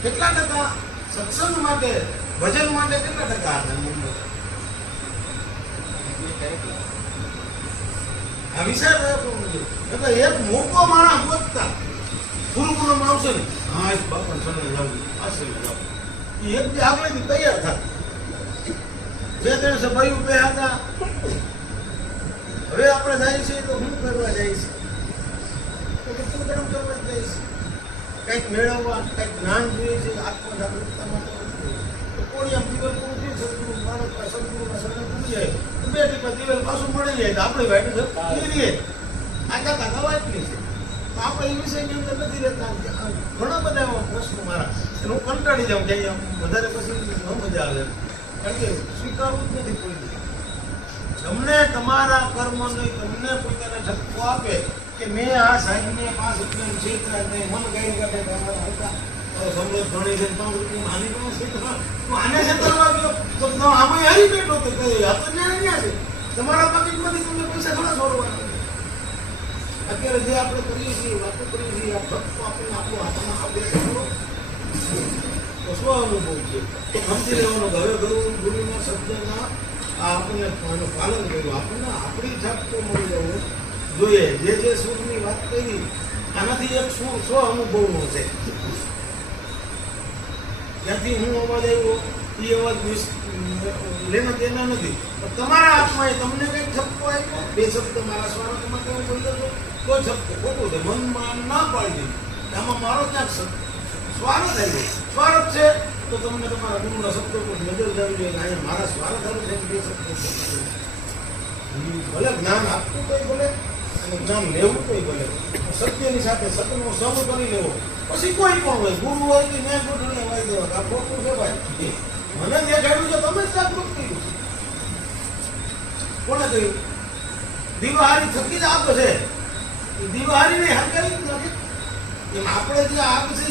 કેટલા ટકા સત્સંગ માટે ભજન માટે કેટલા ટકા આ વિચાર એટલે એક મોકો માણસ ગોતતા ગુરુકુળમાં આવશે ને હા એક બાપા સને જવું આશ્રય જવું એ એક બી આગળથી તૈયાર થાય. બે ત્રણ સભાઈઓ બે હતા હવે આપણે જાય છે તો શું કરવા જાય છે તો કેટલું ગરમ કરવા જાય છે કંઈક મેળવવા કંઈક જ્ઞાન જોઈએ છે આત્મ જાગૃતતા માટે તો કોઈ આમ દિવેલ પૂરું થયું સદગુરુ માનવતા સદગુરુના શરણે પૂરી જાય તો 2 ટીપા દિવેલ પાછું મળી જાય તો આપણે વાઈટ રહીએ આ કાકા દવા એટલી છે તો આપણે એ વિષયની અંદર નથી રહેતા. ઘણા બધા એવા પ્રશ્નો મારા હું કંટાળી જાઉં કે વધારે પછી ન મજા આવે કારણ કે સ્વીકારવું જ નથી કોઈ. તમને તમારા કર્મને તમને પોતાને ઠપકો આપે કે મેં આ સાહેબને 5 રૂપિયાનું ક્ષેત્ર નહીં મન ગાઈ કાઢે સમૃદ્ધ ભણી છે 5 રૂપિયા આની પાસે તું આને ક્ષેત્રમાં ગયો તો આમાં હારી બેઠો તો કઈ હાથ ક્યાં છે તમારા પાકીટમાંથી તમને પૈસા થોડા છોડવાના. અત્યારે જે આપણે કરીએ છીએ વાતો કરીએ છીએ આ ભક્તો આપણને આપણો હાથમાં આદેશ કરો તો શું અનુભવ છે તો સમજી લેવાનો હવે ગુરુના શબ્દના આપણને પાલન કર્યું આપણને આપણી જાત તો મળી જવું જોઈએ. જે સુરની વાત કરી આનાથી એક સ્વ અનુભવનો છે. ત્યાંથી હું અવાજ આવ્યો એ અવાજ લેના દેના નથી પણ તમારા હાથમાં એ તમને કંઈક ઠપકો આપ્યો 2 શબ્દ મારા સ્વાર્થમાં તમે બોલી દો કોઈ ઠપકો ખોટું છે મનમાં ના પાડી દે આમાં મારો ક્યાંક સ્વાર્થ આવ્યો સ્વાર્થ છે તો તમને તમારા ગુરુના શબ્દો પર નજર જવી જોઈએ અહીંયા મારા સ્વાર્થ આવ્યું છે 2 શબ્દો ભલે જ્ઞાન આપવું તોય ભલે અને જ્ઞાન લેવું તોય ભલે સત્યની સાથે સત્યનો સમ કરી લેવો પછી કોઈ પણ હોય ગુરુ હોય કે મેં ગોઠવીને વાઈ દેવા આ ખોટું છે ભાઈ મને દેખાડ્યું છે તમે જ જાગૃત કર્યું કોને કહ્યું દિવાળી થકી જ આગ છે એ દિવાળીને હરકાવી નથી એમ આપણે જે આગ છે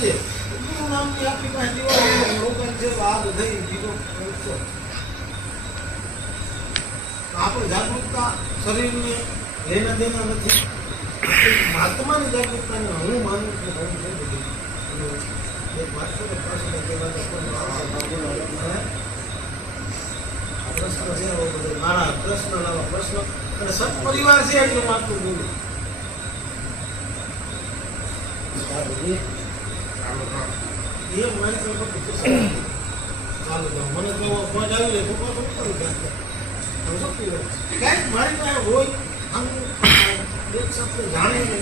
ગુરુ નામની આપણી પાસે દિવાળી રોગન છે આગ થઈ બીજો આપણે જાગૃતતા શરીરને લેના દેના નથી મહાત્માની જાગૃતતાને હું માનું છું એક વાત છે પ્રશ્ન છે મારા પ્રશ્ન લાવા પ્રશ્ન અને સત્પરિવાર છે એટલું માનતું બોલું એ મારી ચાલો મને તો મજ આવી જાય તો પાછું કરું કંઈક મારી પાસે હોય આમ એક શબ્દ જાણીને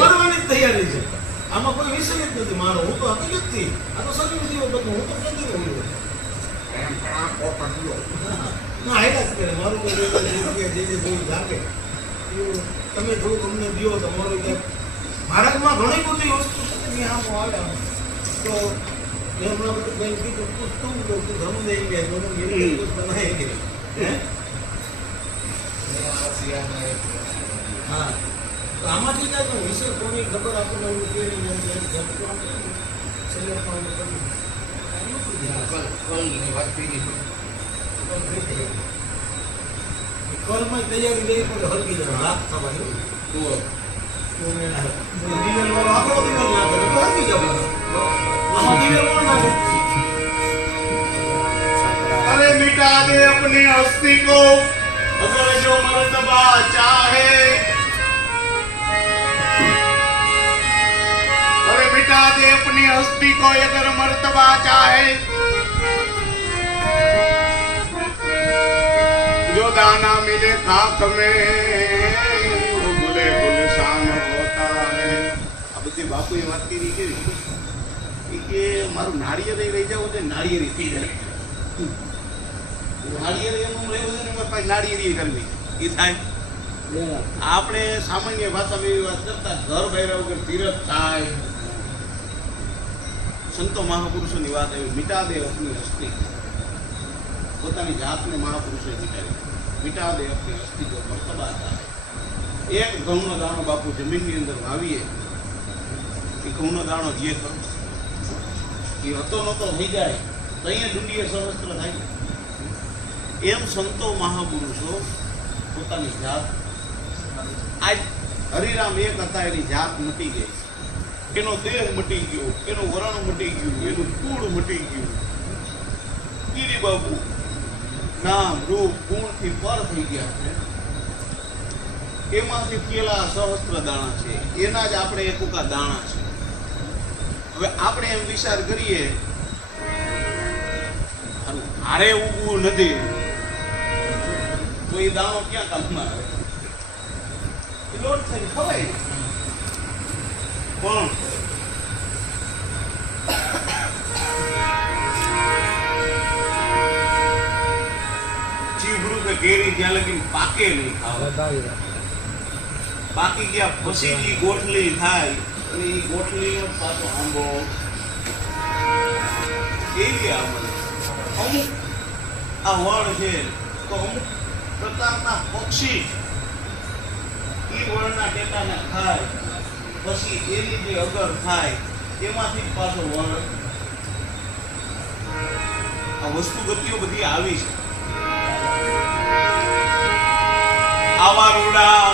મરવાની તૈયારી છે આમાં કોઈ વિષય જ નથી મારો હું તો હકીકતથી આ તો સગી જીવો બધું હું તો કેદી રહ્યું ના હાઈલા જ કરે મારું જે જોયું લાગે તમે થોડુંક અમને દો તમારું ક્યાંક ભારતમાં ઘણી બધી વસ્તુ છે આમ આવે તો હમણાં બધું કંઈ કીધું તું ધર્મ દઈ ગયા બનાવી ગયા હા તો આમાંથી કાંઈ વિશે કોની ખબર આપણને એવું કેવી ઝટકો આપણે શરીર પણ કલમાં તૈયારી લેવી પડે હલકી જરા રાત થવાની દિવેલ વાળો આપણો દિવેલ નાખે તો હલકી જવાનું આમાં દિવેલ કોણ નાખે अरे मिटा दे अपनी हस्ती को अगर जो मर्तबा चाहे अरे मिटा दे अपनी हस्ती को अगर मर्तबा चाहे जो दाना मिले खाक में वो गुले गुलशान होता है अब बધી બાપુએ વાત કરી કે મારું નાળિયેર રહી જાવ છે નાળિયેરી થઈ જાય નાળિયેર એનું રહેવું છે ને પછી નાળિયેરી કરવી એ થાય આપણે સામાન્ય ભાષામાં એવી વાત કરતા ઘર બહેરા વગર તીરથ થાય સંતો મહાપુરુષોની વાત એવી મિટા દે અપની હસ્તી પોતાની જાતને મહાપુરુષોએ મિટાવી મિટા દે અપની હસ્તી જો મર્તબા થાય એક ઘઉંનો દાણો બાપુ જમીનની અંદર વાવીએ એ ઘઉંનો દાણો જે ખરો એ હતો નહોતો થઈ જાય તો અહીંયા દુંડીએ સહસ્ત્ર થાય એમ સંતો મહાપુરુષો પોતાની જાત આજ હરિરામ એક હતા એની જાત મટી ગઈ એનો દેહ મટી ગયો એનું વરણ મટી ગયું એનું કુળ મટી ગયું ગીરી બાબુ નામ રૂપ ગુણથી પર થઈ ગયા છે એમાંથી પેલા સહસ્ત્ર દાણા છે એના જ આપણે એકોકા દાણા છે હવે આપણે એમ વિચાર કરીએ હારે ઉગવું નથી તો એ દાણો ક્યાં કામમાં આવે એ લોટ થઈને ખવાય પણ ચીભડું કે કેરી જ્યાં લગી પાકે નહીં ખાવા બાકી ગયા પછી જે ગોઠલી થાય અને એ ગોઠલીનો પાછો આંબો કેવી આવે અમુક આ વળ છે તો અમુક પ્રકારના પક્ષી એ વળના ટેટાને ખાય પછી એની જે અગર થાય એમાંથી પાછો વળ આ વસ્તુ ગતિઓ બધી આવી છે આવા રૂડા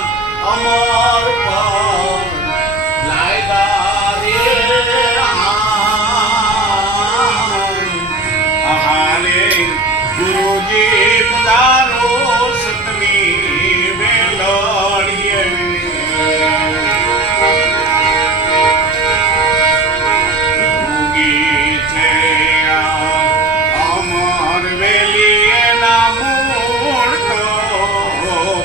અમર પર લાયદા રે આહારે ગુરુજી પધારો સતની વેલડીએ ઉગી છે અમર વેલીએ ના મૂળ તો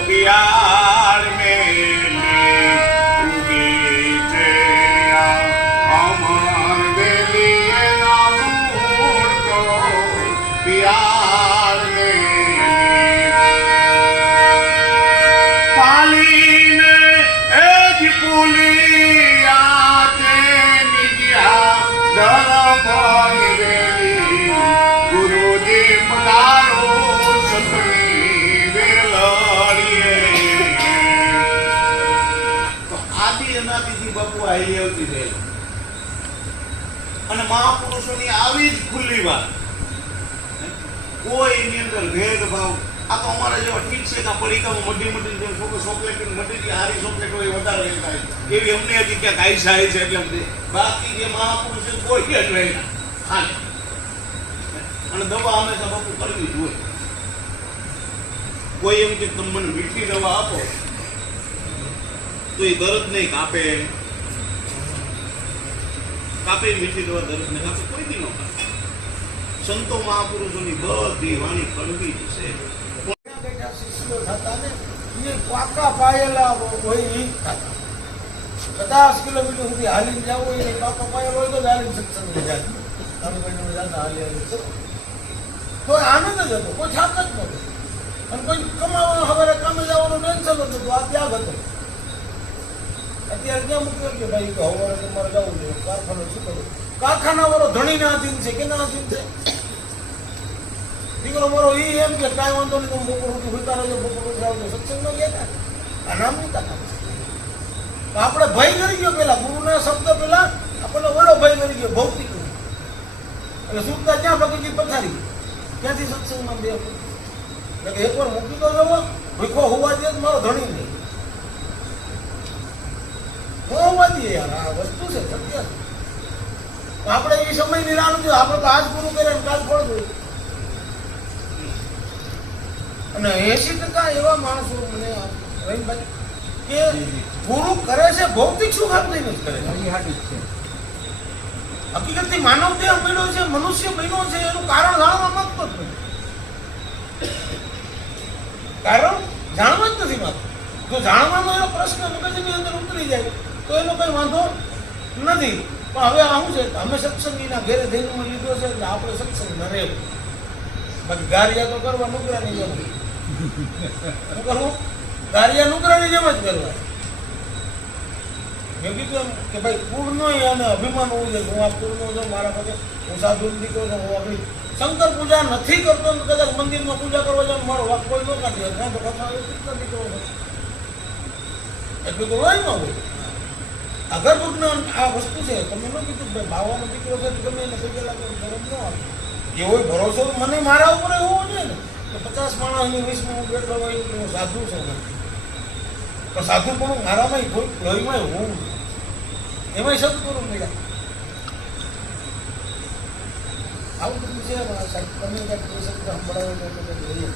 પિયાર મેલી ઉગી છે અમર વેલીએ ના મૂળ તો પિયાર મેલી પાલીને એ જ પુલિયા તે નિજ્યા ધર્મ નિવેલી ગુરુજી પધારો સતની વેલડીએ તો આદિ અનાદિથી બાપુ આવી આવતી રહી અને મહાપુરુષોની આવી જ ખુલ્લી વાત કોઈ એની અંદર ભેદભાવ આ તો અમારા જેવા ઠીક છે કે પડીકામાં મટી ચોકલેટ મટી હારી ચોકલેટ હોય વધારે થાય એવી અમને હજી ક્યાંક આઈસા આવી છે એટલે બાકી જે મહાપુરુષ છે કોઈ જ રહી ખાલી અને દવા હંમેશા બાપુ કરવી જોઈએ કોઈ એમ કે તમે મને મીઠી દવા આપો તો એ દર્દ નહીં કાપે મીઠી દવા દર્દ નહીં કાપે કોઈ દી ન કાપે સંતો મહાપુરુષોની બધી વાણી કડવી જ છે શિષ્યો થતા ને એ પાકા પાયેલા હોય એ થતા 50 કિલોમીટર સુધી હાલીને જવું હોય ને પાકા પાયેલો હોય તો જ હાલીને સત્સંગમાં જાય તો આનંદ જ હતો કોઈ થાક જ નહોતો અને કોઈ કમાવાનું હવે કામે જવાનું ટેન્શન હતું તો આ ત્યાગ હતો અત્યારે ક્યાં મૂક્યો કે ભાઈ કે હવે તમારે જવું જોઈએ કારખાનું શું કરું કારખાના વાળો ધણીના અધીન છે કેના અધીન છે દીકરો મારો એ એમ કે કાંઈ વાંધો નહીં તો બપોર સુધી ભૂતા રહેજો બપોર સુધી આવજો સત્સંગમાં ગયા હતા આ નામ નહીં કાકા તો આપણે ભય કરી ગયો પેલા ગુરુના શબ્દ પેલા આપણને ઓલો ભય કરી ગયો ભૌતિક એટલે સુખતા ક્યાં ભગતજી પથારી ક્યાંથી સત્સંગમાં બે એટલે કે એકવાર મૂકી તો જવો ભીખો હોવા દે મારો ધણી નહીં હોવા દે યાર આ વસ્તુ છે સત્ય છે. આપણે એ સમયની રાહ નથી આપણે તો આજ ગુરુ કરે ને કાલ ફળ જોઈએ. અને 80% એવા માણસો મને રહીમભાઈ કે ગુરુ કરે છે ભૌતિક સુખ આપતી નથી કરે છે. હકીકતથી માનવ દેહ બન્યો છે મનુષ્ય બન્યો છે એનું કારણ જાણવા માંગતો જ નથી. કારણ જાણવા જ નથી માંગતો. જો જાણવાનો એનો પ્રશ્ન મગજની અંદર ઉતરી જાય તો એનો કઈ વાંધો નથી. પણ હવે આ શું છે અમે સત્સંગીના ઘેરે જઈને લીધો છે એટલે આપણે સત્સંગમાં રહેવું. બાકી ગારિયા તો કરવા નુકરાની જેમ શું કરવું ગારિયા નુકરાની જેમ જ કરવા. મેં કીધું એમ કે ભાઈ કુળ નો અને અભિમાન હોવું જોઈએ. હું આ કુળનો છું મારા પાસે હું સાધુ દીકરો છું હું આપણી શંકર પૂજા નથી કરતો કદાચ મંદિરમાં પૂજા કરવા જાઉં મારો વાક કોઈ ન કાઢી ત્યાં તો કથા કૃષ્ણ દીકરો છે એટલું તો હોય ન હોય. અગરબુકનો આ વસ્તુ છે તમે ન કીધું ભાઈ ભાવાનો દીકરો છે ગમે એને પૈસા લાગે ધર્મ ન આવે એ હોય ભરોસો મને મારા ઉપર હોવો જોઈએ ને કે 50 માણસની 20માં હું બેઠો હોય કે હું સાધુ છું પણ સાધુ પણ મારામાં કોઈ લોહીમાં હોવું એમાં સદગુરુ મળ્યા. આવું બધું છે સાહેબ તમે કંઈક કોઈ શબ્દ સંભળાવ્યો તો લઈએ.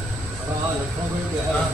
હા.